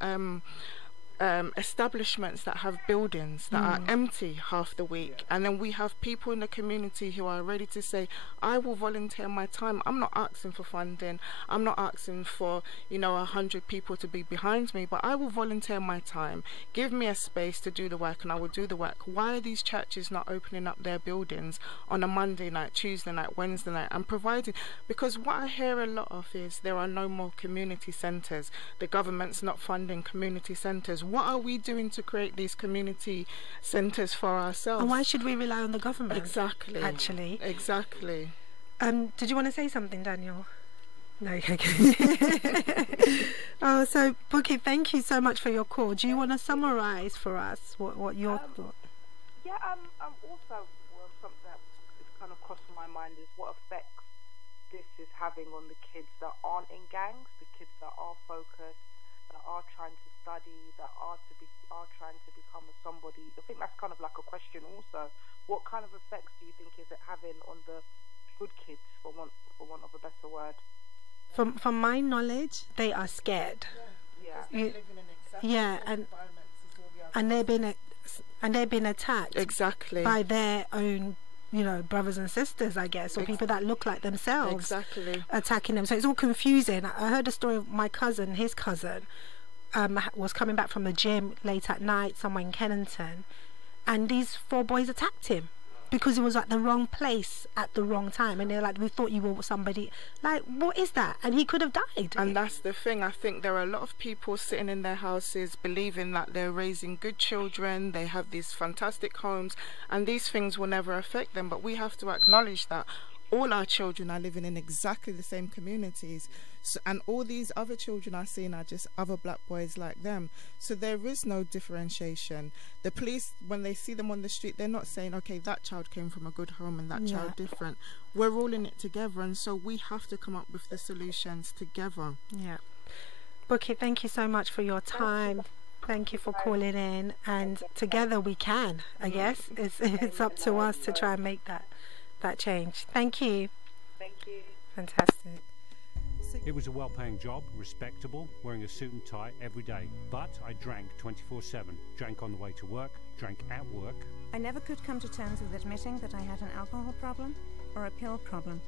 establishments that have buildings that are empty half the week, and then we have people in the community who are ready to say, I will volunteer my time. I'm not asking for funding, I'm not asking for 100 people to be behind me, but I will volunteer my time. Give me a space to do the work and I will do the work. Why are these churches not opening up their buildings on a Monday night, Tuesday night, Wednesday night and providing? Because what I hear a lot of is there are no more community centres. The government's not funding community centres. What are we doing to create these community centres for ourselves? And why should we rely on the government? Exactly. Actually. Exactly. Did you want to say something, Daniel? No, okay. Oh, so Bookie, thank you so much for your call. Do you want to summarise for us what your thought? Yeah, also something that is kind of crossing my mind is what effects this is having on the kids that aren't in gangs, the kids that are focused, that are trying to study, that are trying to become somebody. I think that's kind of like a question also. What kind of effects do you think is it having on the good kids, for want of a better word? From my knowledge, they are scared. And they're being attacked by their own brothers and sisters, I guess, or people that look like themselves attacking them. So it's all confusing. I heard a story of my cousin, his cousin was coming back from the gym late at night somewhere in Kennington, and these 4 boys attacked him because he was at the wrong place at the wrong time, and they're like, we thought you were somebody. Like, what is that? And he could have died. And that's the thing. I think there are a lot of people sitting in their houses believing that they're raising good children, they have these fantastic homes, and these things will never affect them. But we have to acknowledge that all our children are living in exactly the same communities, and all these other children are seeing are just other black boys like them. So there is no differentiation. The police, when they see them on the street, they're not saying, okay, that child came from a good home and that child different. We're all in it together, and so we have to come up with the solutions together. Yeah. Bookie, thank you so much for your time. Thank you for calling in, and together we can, I guess. It's up to us to try and make that change. Thank you. Thank you. Fantastic. It was a well-paying job, respectable, wearing a suit and tie every day. But I drank 24/7. Drank on the way to work, drank at work. I never could come to terms with admitting that I had an alcohol problem or a pill problem.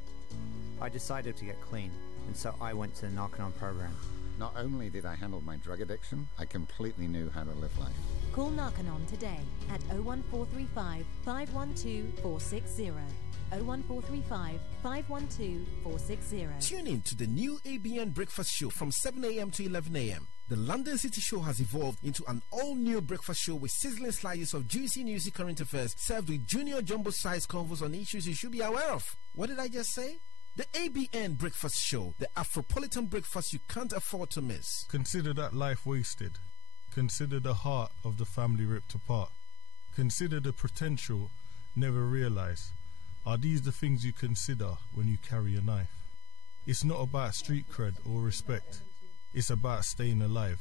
I decided to get clean. and so I went to the Narconon program. Not only did I handle my drug addiction, I completely knew how to live life. Call Narconon today at 01435 512 460. 01435 512 460. Tune in to the new ABN Breakfast Show from 7 a.m. to 11 a.m. The London City Show has evolved into an all-new breakfast show with sizzling slices of juicy newsy current affairs served with junior jumbo-sized convos on issues you should be aware of. What did I just say? The ABN Breakfast Show, the Afropolitan breakfast you can't afford to miss. Consider that life wasted. Consider the heart of the family ripped apart. Consider the potential never realized. Are these the things you consider when you carry a knife? It's not about street cred or respect. It's about staying alive.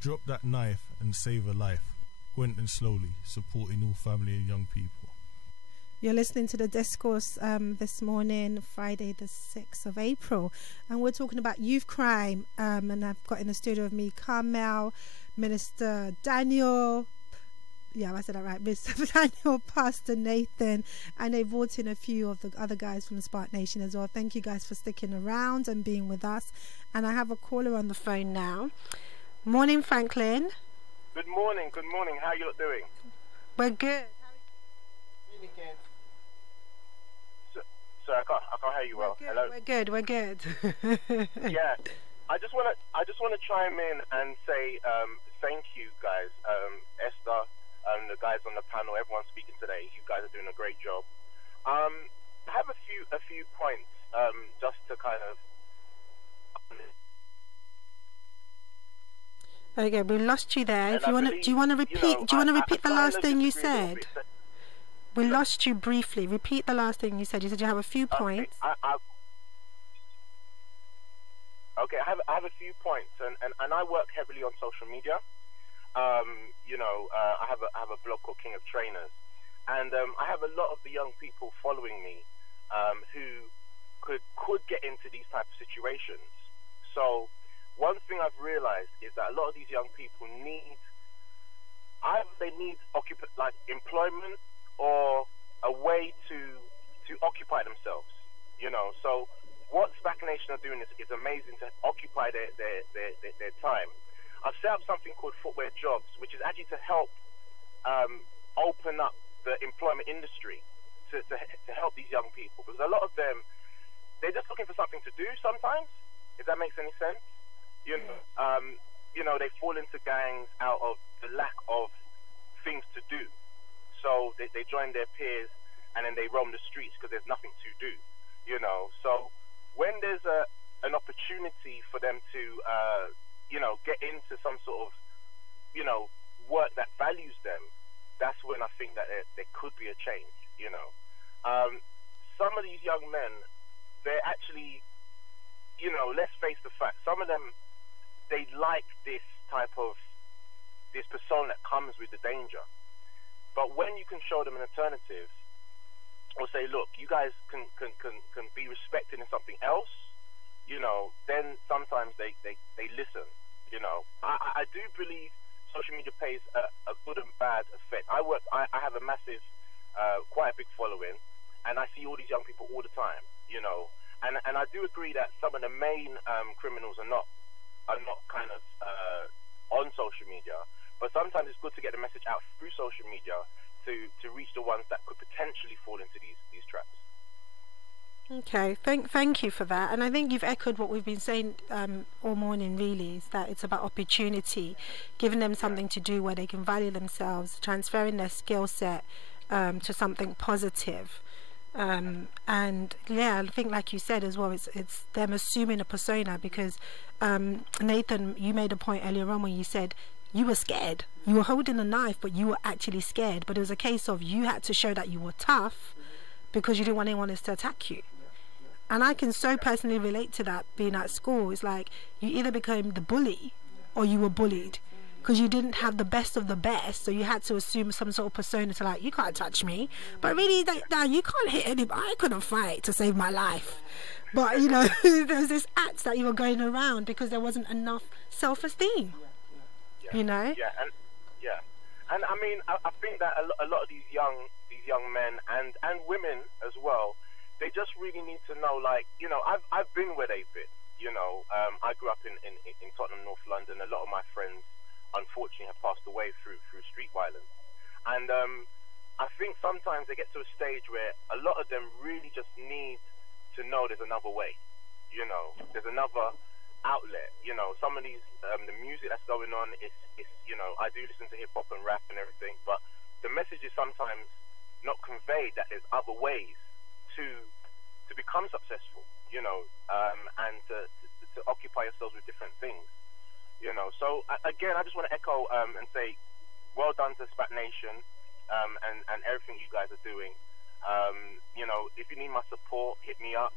Drop that knife and save a life. Quentin Slowly, supporting all family and young people. You're listening to the Discourse this morning, Friday the 6th of April. And we're talking about youth crime. And I've got in the studio with me Carmel, Minister Daniel. Yeah, I said that right. Mr. Daniel, Pastor Nathan. And they brought in a few of the other guys from the SPAC Nation as well. Thank you guys for sticking around and being with us. And I have a caller on the phone now. Morning, Franklin. Good morning. Good morning. How you lot doing? We're good. Sorry, I can't hear you well. Hello. We're good. Yeah, I just want to chime in and say thank you guys, Esther, the guys on the panel, everyone speaking today. You guys are doing a great job. I have a few points just to kind of. Okay, we lost you there. If you want to, do you want to repeat? Do you want to repeat the last thing you said? We lost you briefly. Repeat the last thing you said. You said you have a few points. Okay, I have a few points, and I work heavily on social media. I have a blog called King of Trainers, and I have a lot of the young people following me who could get into these type of situations. So one thing I've realized is that a lot of these young people need employment or a way to occupy themselves, So what SPAC Nation are doing is amazing to occupy their time. I've set up something called Footwear Jobs, which is actually to help open up the employment industry to help these young people, because a lot of them, they're just looking for something to do sometimes, if that makes any sense. They fall into gangs out of the lack of things to do. So they join their peers and then they roam the streets because there's nothing to do, So when there's an opportunity for them to, get into some sort of, work that values them, that's when I think that there could be a change, Some of these young men, they're actually, let's face the fact, some of them, they like this type of, this persona that comes with the danger. But when you can show them an alternative, or say, look, you guys can be respected in something else, then sometimes they listen, I do believe social media plays a good and bad effect. I have a massive, quite a big following, and I see all these young people all the time, and I do agree that some of the main criminals are not kind of on social media, but sometimes it's good to get the message out through social media to reach the ones that could potentially fall into these traps. Okay, thank you for that. And I think you've echoed what we've been saying all morning, really, is that it's about opportunity, giving them something to do where they can value themselves, transferring their skill set to something positive. And yeah, I think like you said as well, it's them assuming a persona, because Nathan, you made a point earlier on when you said you were scared. You were holding a knife, but you were actually scared. But it was a case of you had to show that you were tough because you didn't want anyone else to attack you. And I can so personally relate to that, being at school. It's like you either became the bully or you were bullied, because you didn't have the best of the best, so you had to assume some sort of persona to, like, you can't touch me. But really, no, you can't hit anybody. I couldn't fight to save my life. But, there was this act that you were going around because there wasn't enough self-esteem, Yeah, and I mean, I think that a lot of these young men and women as well, they just really need to know, like, I've been where they've been, You know, I grew up in Tottenham, North London. A lot of my friends, unfortunately, have passed away through street violence. And I think sometimes they get to a stage where a lot of them really just need to know there's another way. You know, there's another outlet. You know, some of these, the music that's going on is, you know, I do listen to hip hop and rap and everything, but the message is sometimes not conveyed that there's other ways to become successful, you know, and to occupy yourselves with different things, you know. So again, I just want to echo and say, well done to SPAC Nation and everything you guys are doing. You know, if you need my support, hit me up.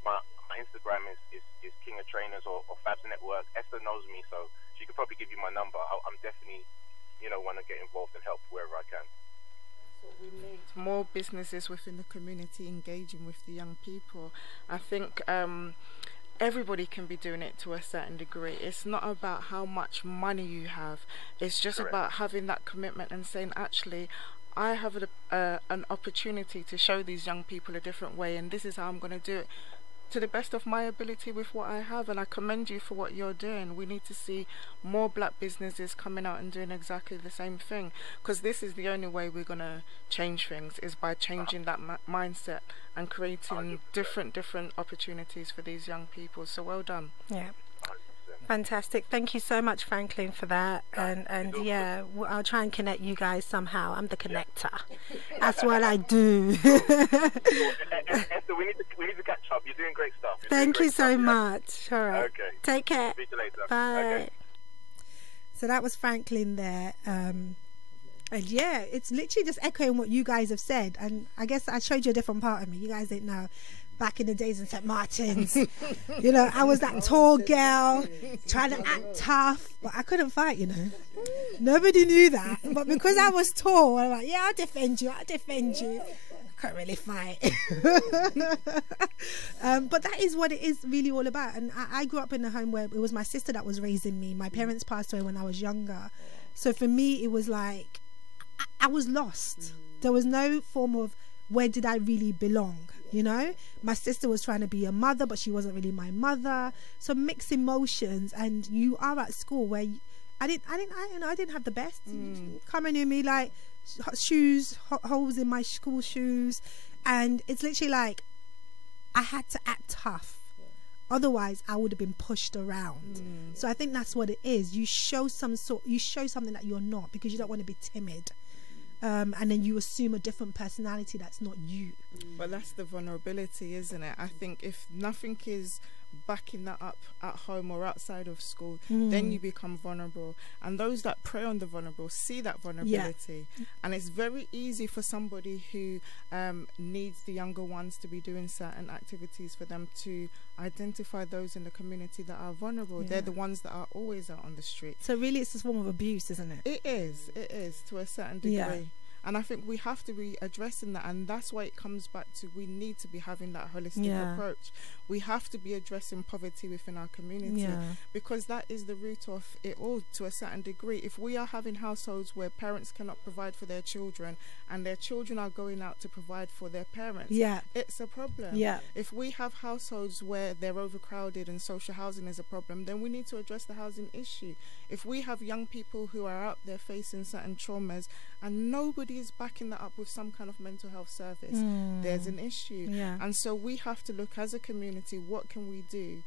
My Instagram is King of Trainers or Fabs Network. Esther knows me, so she could probably give you my number. I'm definitely, you know, want to get involved and help wherever I can. That's what we need. More businesses within the community engaging with the young people. I think everybody can be doing it to a certain degree. It's not about how much money you have. It's just about having that commitment and saying, actually, I have an opportunity to show these young people a different way, and this is how I'm going to do it to the best of my ability with what I have. And I commend you for what you're doing. We need to see more black businesses coming out and doing exactly the same thing, because this is the only way we're going to change things, is by changing that mindset and creating different opportunities for these young people. So well done. Yeah. Fantastic. Thank you so much, Franklin, for that. And yeah, I'll try and connect you guys somehow. I'm the connector. That's what I do. Esther, we need to catch up. You're doing great stuff. Thank you so much. All right. Okay. Take care. See you later. Bye. Okay. So that was Franklin there. And yeah, it's literally just echoing what you guys have said. And I guess I showed you a different part of me. You guys didn't know. Back in the days in St. Martin's, you know, I was that tall girl trying to act tough, but I couldn't fight, you know. Nobody knew that. But because I was tall, I'm like, yeah, I'll defend you. I couldn't really fight. But that is what it is really all about. And I grew up in a home where it was my sister that was raising me. My parents passed away when I was younger. So for me, it was like, I was lost. There was no form of, where did I really belong? You know, my sister was trying to be a mother, but she wasn't really my mother. So mixed emotions, and you are at school where I didn't have the best. Coming to me like shoes, holes in my school shoes, and it's literally like I had to act tough. Otherwise, I would have been pushed around. So I think that's what it is. You show something that you're not, because you don't want to be timid. And then you assume a different personality that's not you. But that's the vulnerability, isn't it? I think if nothing is backing that up at home or outside of school, then you become vulnerable. And those that prey on the vulnerable see that vulnerability. And it's very easy for somebody who needs the younger ones to be doing certain activities for them to identify those in the community that are vulnerable. They're the ones that are always out on the street. So really it's a form of abuse, isn't it? It is to a certain degree. And I think we have to be addressing that, and that's why it comes back to, we need to be having that holistic approach. We have to be addressing poverty within our community, because that is the root of it all to a certain degree. If we are having households where parents cannot provide for their children and their children are going out to provide for their parents, it's a problem. If we have households where they're overcrowded and social housing is a problem, then we need to address the housing issue. If we have young people who are out there facing certain traumas and nobody is backing that up with some kind of mental health service, there's an issue. And so we have to look as a community, what can we do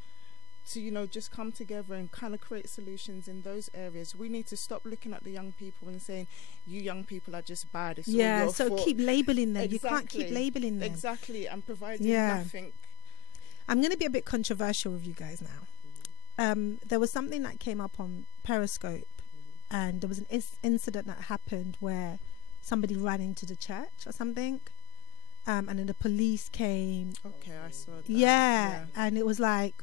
to, you know, just come together and kind of create solutions in those areas. We need to stop looking at the young people and saying, you young people are just bad, it's all your fault. Keep labeling them. You can't keep labeling them. And providing nothing. I'm going to be a bit controversial with you guys now. There was something that came up on Periscope, and there was an incident that happened where somebody ran into the church or something, and then the police came. Okay, I saw that. And it was like,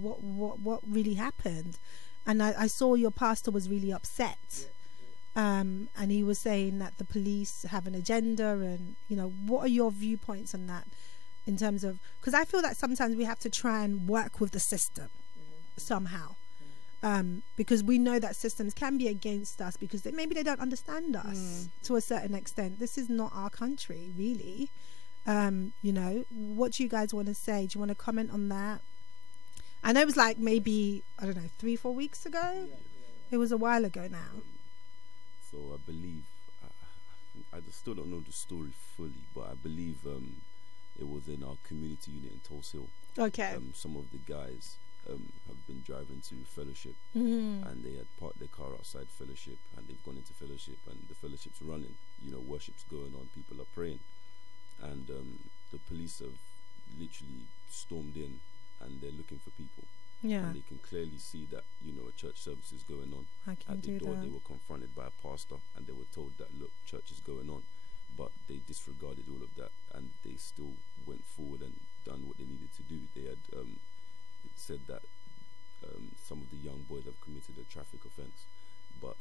what really happened? And I saw your pastor was really upset, and he was saying that the police have an agenda, and you know, what are your viewpoints on that, in terms of, because I feel that sometimes we have to try and work with the system somehow. Because we know that systems can be against us, because maybe they don't understand us to a certain extent. This is not our country, really. You know, what do you guys want to say? Do you want to comment on that? I know it was like maybe, I don't know, 3-4 weeks ago. It was a while ago now. So I believe, I still don't know the story fully, but I believe it was in our community unit in Tulse Hill. Okay. Some of the guys have been driving to Fellowship, and they had parked their car outside Fellowship, and they've gone into Fellowship, and the Fellowship's running. You know, worship's going on, people are praying, and the police have literally stormed in, and they're looking for people. Yeah. And they can clearly see that, you know, a church service is going on. At the door, they were confronted by a pastor, and they were told that, look, church is going on, but they disregarded all of that, and they still went forward and done what they needed to do. They had it said that some of the young boys have committed a traffic offence, but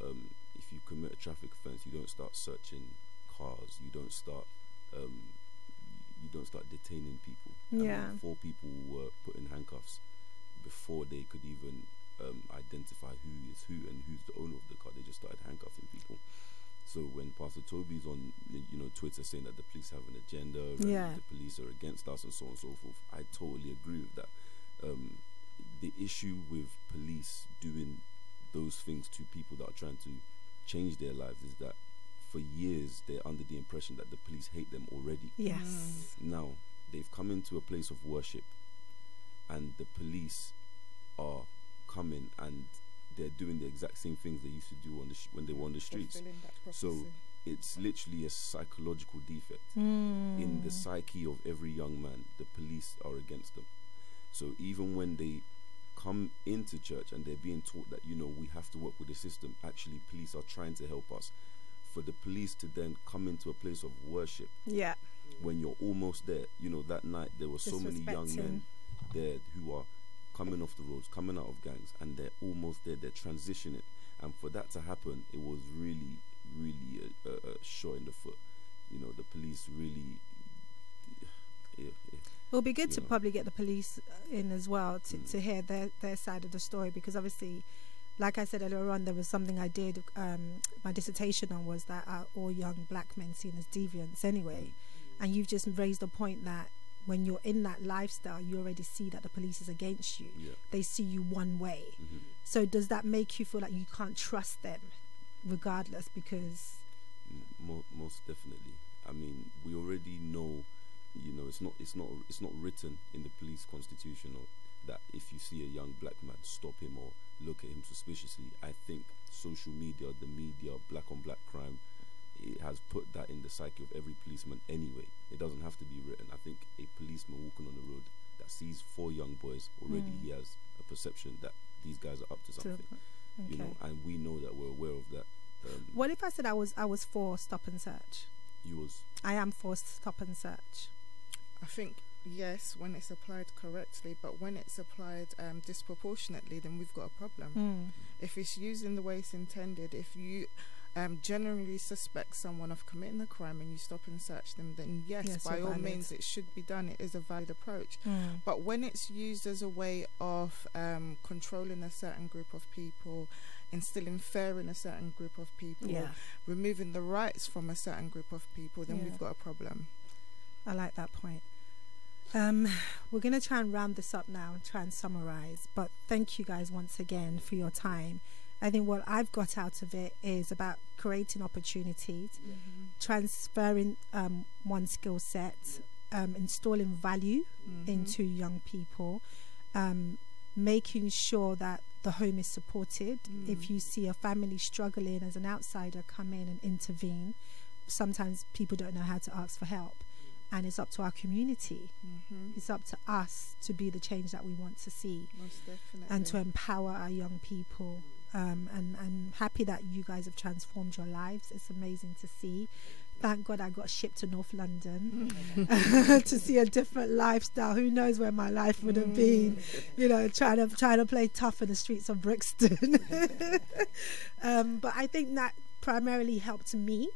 if you commit a traffic offence, you don't start searching cars, you don't start detaining people. Yeah. 4 people were put in handcuffs before they could even identify who is who and who's the owner of the car. They just started handcuffing people. So when Pastor Toby's on, you know, Twitter saying that the police have an agenda, and the police are against us and so on and so forth, I totally agree with that. The issue with police doing those things to people that are trying to change their lives is that for years they're under the impression that the police hate them already. Yes. Now they've come into a place of worship, and the police are coming and they're doing the exact same things they used to do on the when they were on the streets. So it's literally a psychological defect in the psyche of every young man. The police are against them. So even when they come into church and they're being taught that, you know, we have to work with the system, actually police are trying to help us. For the police to then come into a place of worship, when you're almost there, you know, that night there were so many young men there who are coming off the roads, coming out of gangs, and they're almost there, they're transitioning, and for that to happen, it was really a shot in the foot. You know, the police really it'll be good to probably get the police in as well to hear their side of the story, because obviously, like I said earlier on, there was something I did my dissertation on, was that are all young black men seen as deviants anyway, and you've just raised a point that when you're in that lifestyle, you already see that the police is against you. They see you one way. So does that make you feel like you can't trust them regardless? Because most definitely. I mean, we already know, you know, it's not written in the police constitution or that if you see a young black man, stop him or look at him suspiciously. I think social media, the media, black on black crime, it has put that in the psyche of every policeman anyway. It doesn't have to be written. I think a policeman walking on the road that sees 4 young boys, already he has a perception that these guys are up to something. You know, and we know that, we're aware of that. What if I said I was for stop and search? I am for stop and search. I think yes, when it's applied correctly, but when it's applied disproportionately, then we've got a problem. If it's used in the way it's intended, if you generally suspect someone of committing a crime and you stop and search them, then yes, by all means it should be done. It is a valid approach. But when it's used as a way of controlling a certain group of people, instilling fear in a certain group of people, removing the rights from a certain group of people, then we've got a problem. I like that point. We're going to try and round this up now and try and summarize, but thank you guys once again for your time. I think what I've got out of it is about creating opportunities, transferring one skill set, installing value into young people, making sure that the home is supported. If you see a family struggling, as an outsider, come in and intervene. Sometimes people don't know how to ask for help, and it's up to our community. It's up to us to be the change that we want to see. Most definitely. And to empower our young people. And I'm happy that you guys have transformed your lives. It's amazing to see. Thank God I got shipped to North London to see a different lifestyle. Who knows where my life would have been, you know, trying to play tough in the streets of Brixton. But I think that primarily helped me,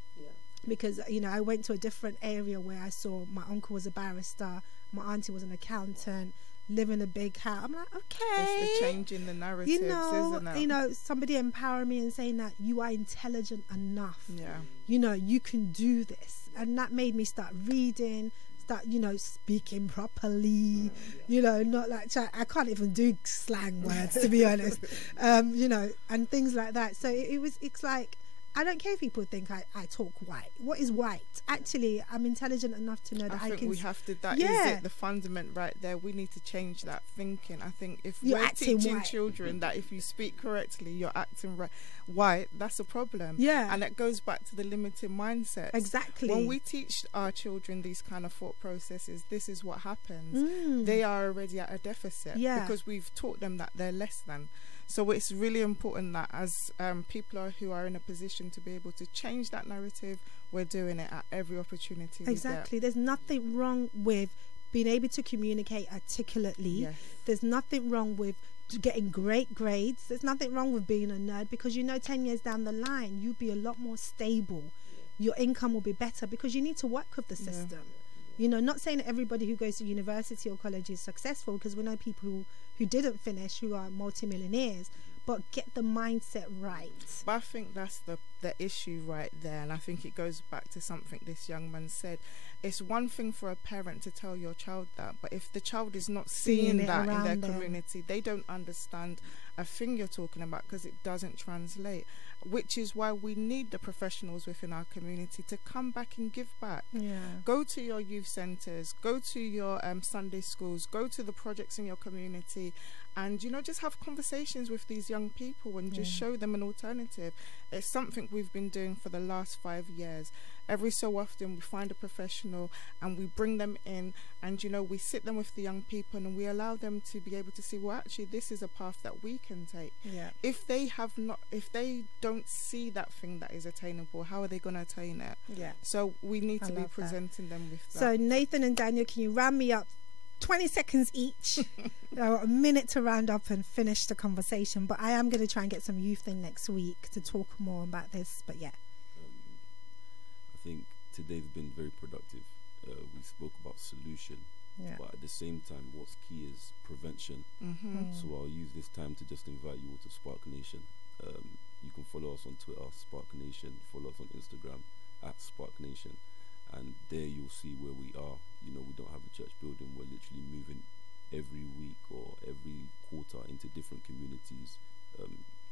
because, you know, I went to a different area where I saw my uncle was a barrister, my auntie was an accountant, live in a big house. I'm like, okay, it's the change in the narratives, isn't it? You know, somebody empowering me and saying that you are intelligent enough. You know, you can do this, and that made me start reading, start, speaking properly, not like I can't even do slang words, to be honest, and things like that. So it's like, I don't care if people think I talk white. What is white? Actually, I'm intelligent enough to know that I can. We have to. That is it. The fundament right there. We need to change that thinking. I think if we're teaching children that if you speak correctly, you're acting white, that's a problem. Yeah. And that goes back to the limited mindset. Exactly. When we teach our children these kind of thought processes, this is what happens. They are already at a deficit because we've taught them that they're less than. So it's really important that as people who are in a position to be able to change that narrative, we're doing it at every opportunity. Exactly. There's nothing wrong with being able to communicate articulately. Yes. There's nothing wrong with getting great grades. There's nothing wrong with being a nerd, because 10 years down the line, you'll be a lot more stable. Your income will be better because you need to work with the system. Not saying that everybody who goes to university or college is successful, because we know people who didn't finish who are multimillionaires, but get the mindset right. But I think that's the issue right there, and I think it goes back to something this young man said. It's one thing for a parent to tell your child that, but if the child is not seeing that in their community, they don't understand a thing you're talking about, because it doesn't translate, which is why we need the professionals within our community to come back and give back. Go to your youth centres, go to your Sunday schools, go to the projects in your community, and just have conversations with these young people and just show them an alternative. It's something we've been doing for the last 5 years. Every so often we find a professional and we bring them in, and we sit them with the young people and we allow them to be able to see, well, actually this is a path that we can take. If they don't see that thing that is attainable, how are they going to attain it? So we need to be presenting them with that. So Nathan and Daniel, can you round me up 20 seconds each? A minute to round up and finish the conversation, but I am going to try and get some youth in next week to talk more about this. But I think today's been very productive. We spoke about solution, but at the same time, what's key is prevention. So I'll use this time to just invite you all to SPAC Nation. You can follow us on Twitter, SPAC Nation. Follow us on Instagram @SPAC Nation, and there you'll see where we are. We don't have a church building. We're literally moving every week or every quarter into different communities,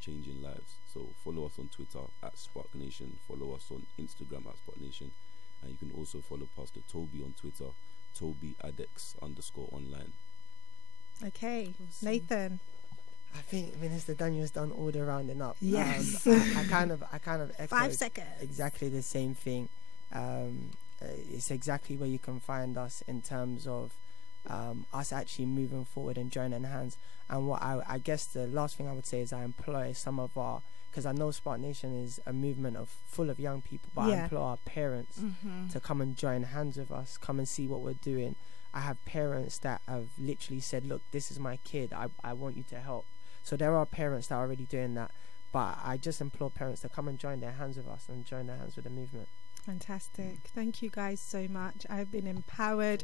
changing lives. So follow us on Twitter @SPAC Nation. Follow us on Instagram @SPAC Nation, and you can also follow Pastor Toby on Twitter, Toby__online. Okay, awesome. Nathan. I think Minister Daniel's done all the rounding up. Yes. I kind of echoed 5 seconds. Exactly the same thing. It's exactly where you can find us in terms of us actually moving forward and joining hands. And what I guess the last thing I would say is I employ some of our, because I know SPAC Nation is a movement full of young people, but I employ our parents to come and join hands with us, come and see what we're doing. I have parents that have literally said, look, this is my kid, I want you to help. So there are parents that are already doing that, but I just implore parents to come and join their hands with us and join their hands with the movement. Fantastic. Thank you guys so much. I've been empowered.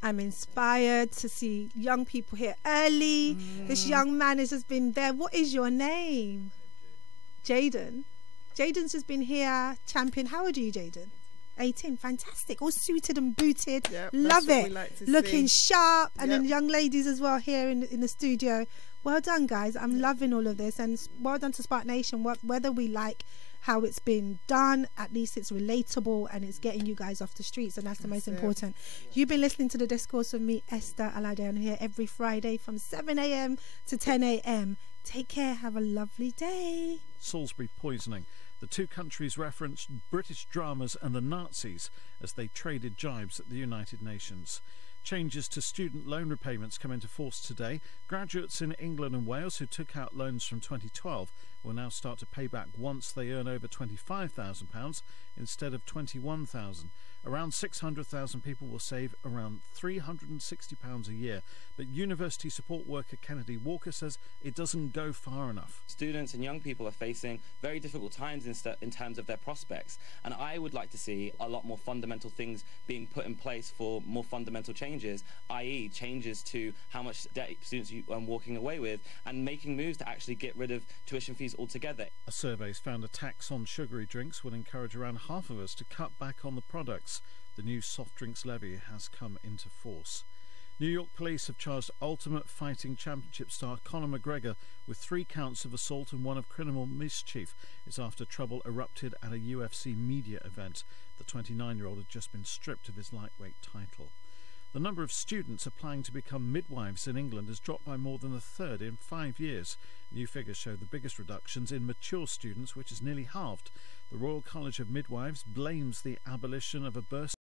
I'm inspired to see young people here early. This young man has just been there. What is your name? Jaden. Jaden's just been here, champion. How old are you, Jaden? 18. Fantastic. All suited and booted. Love it. Looking sharp. And then young ladies as well here in the studio. Well done, guys. I'm loving all of this, and well done to SPAC Nation. Whether we like how it's been done, at least it's relatable and it's getting you guys off the streets, and that's the most important. You've been listening to The Discourse with me, Esther Alade. I'm here every Friday from 7 a.m. to 10 a.m. Take care. Have a lovely day. Salisbury poisoning. The two countries referenced British dramas and the Nazis as they traded jibes at the United Nations. Changes to student loan repayments come into force today. Graduates in England and Wales who took out loans from 2012 will now start to pay back once they earn over £25,000 instead of £21,000. Around 600,000 people will save around £360 a year, but university support worker Kennedy Walker says it doesn't go far enough. Students and young people are facing very difficult times in terms of their prospects, and I would like to see a lot more fundamental things being put in place for more fundamental changes, i.e. changes to how much debt students are walking away with, and making moves to actually get rid of tuition fees altogether. A survey's found a tax on sugary drinks would encourage around half of us to cut back on the products. The The new soft drinks levy has come into force. New York police have charged Ultimate Fighting Championship star Conor McGregor with 3 counts of assault and 1 of criminal mischief. It's after trouble erupted at a UFC media event. The 29-year-old had just been stripped of his lightweight title. The number of students applying to become midwives in England has dropped by more than a third in 5 years. New figures show the biggest reductions in mature students, which is nearly halved. The Royal College of Midwives blames the abolition of a bursary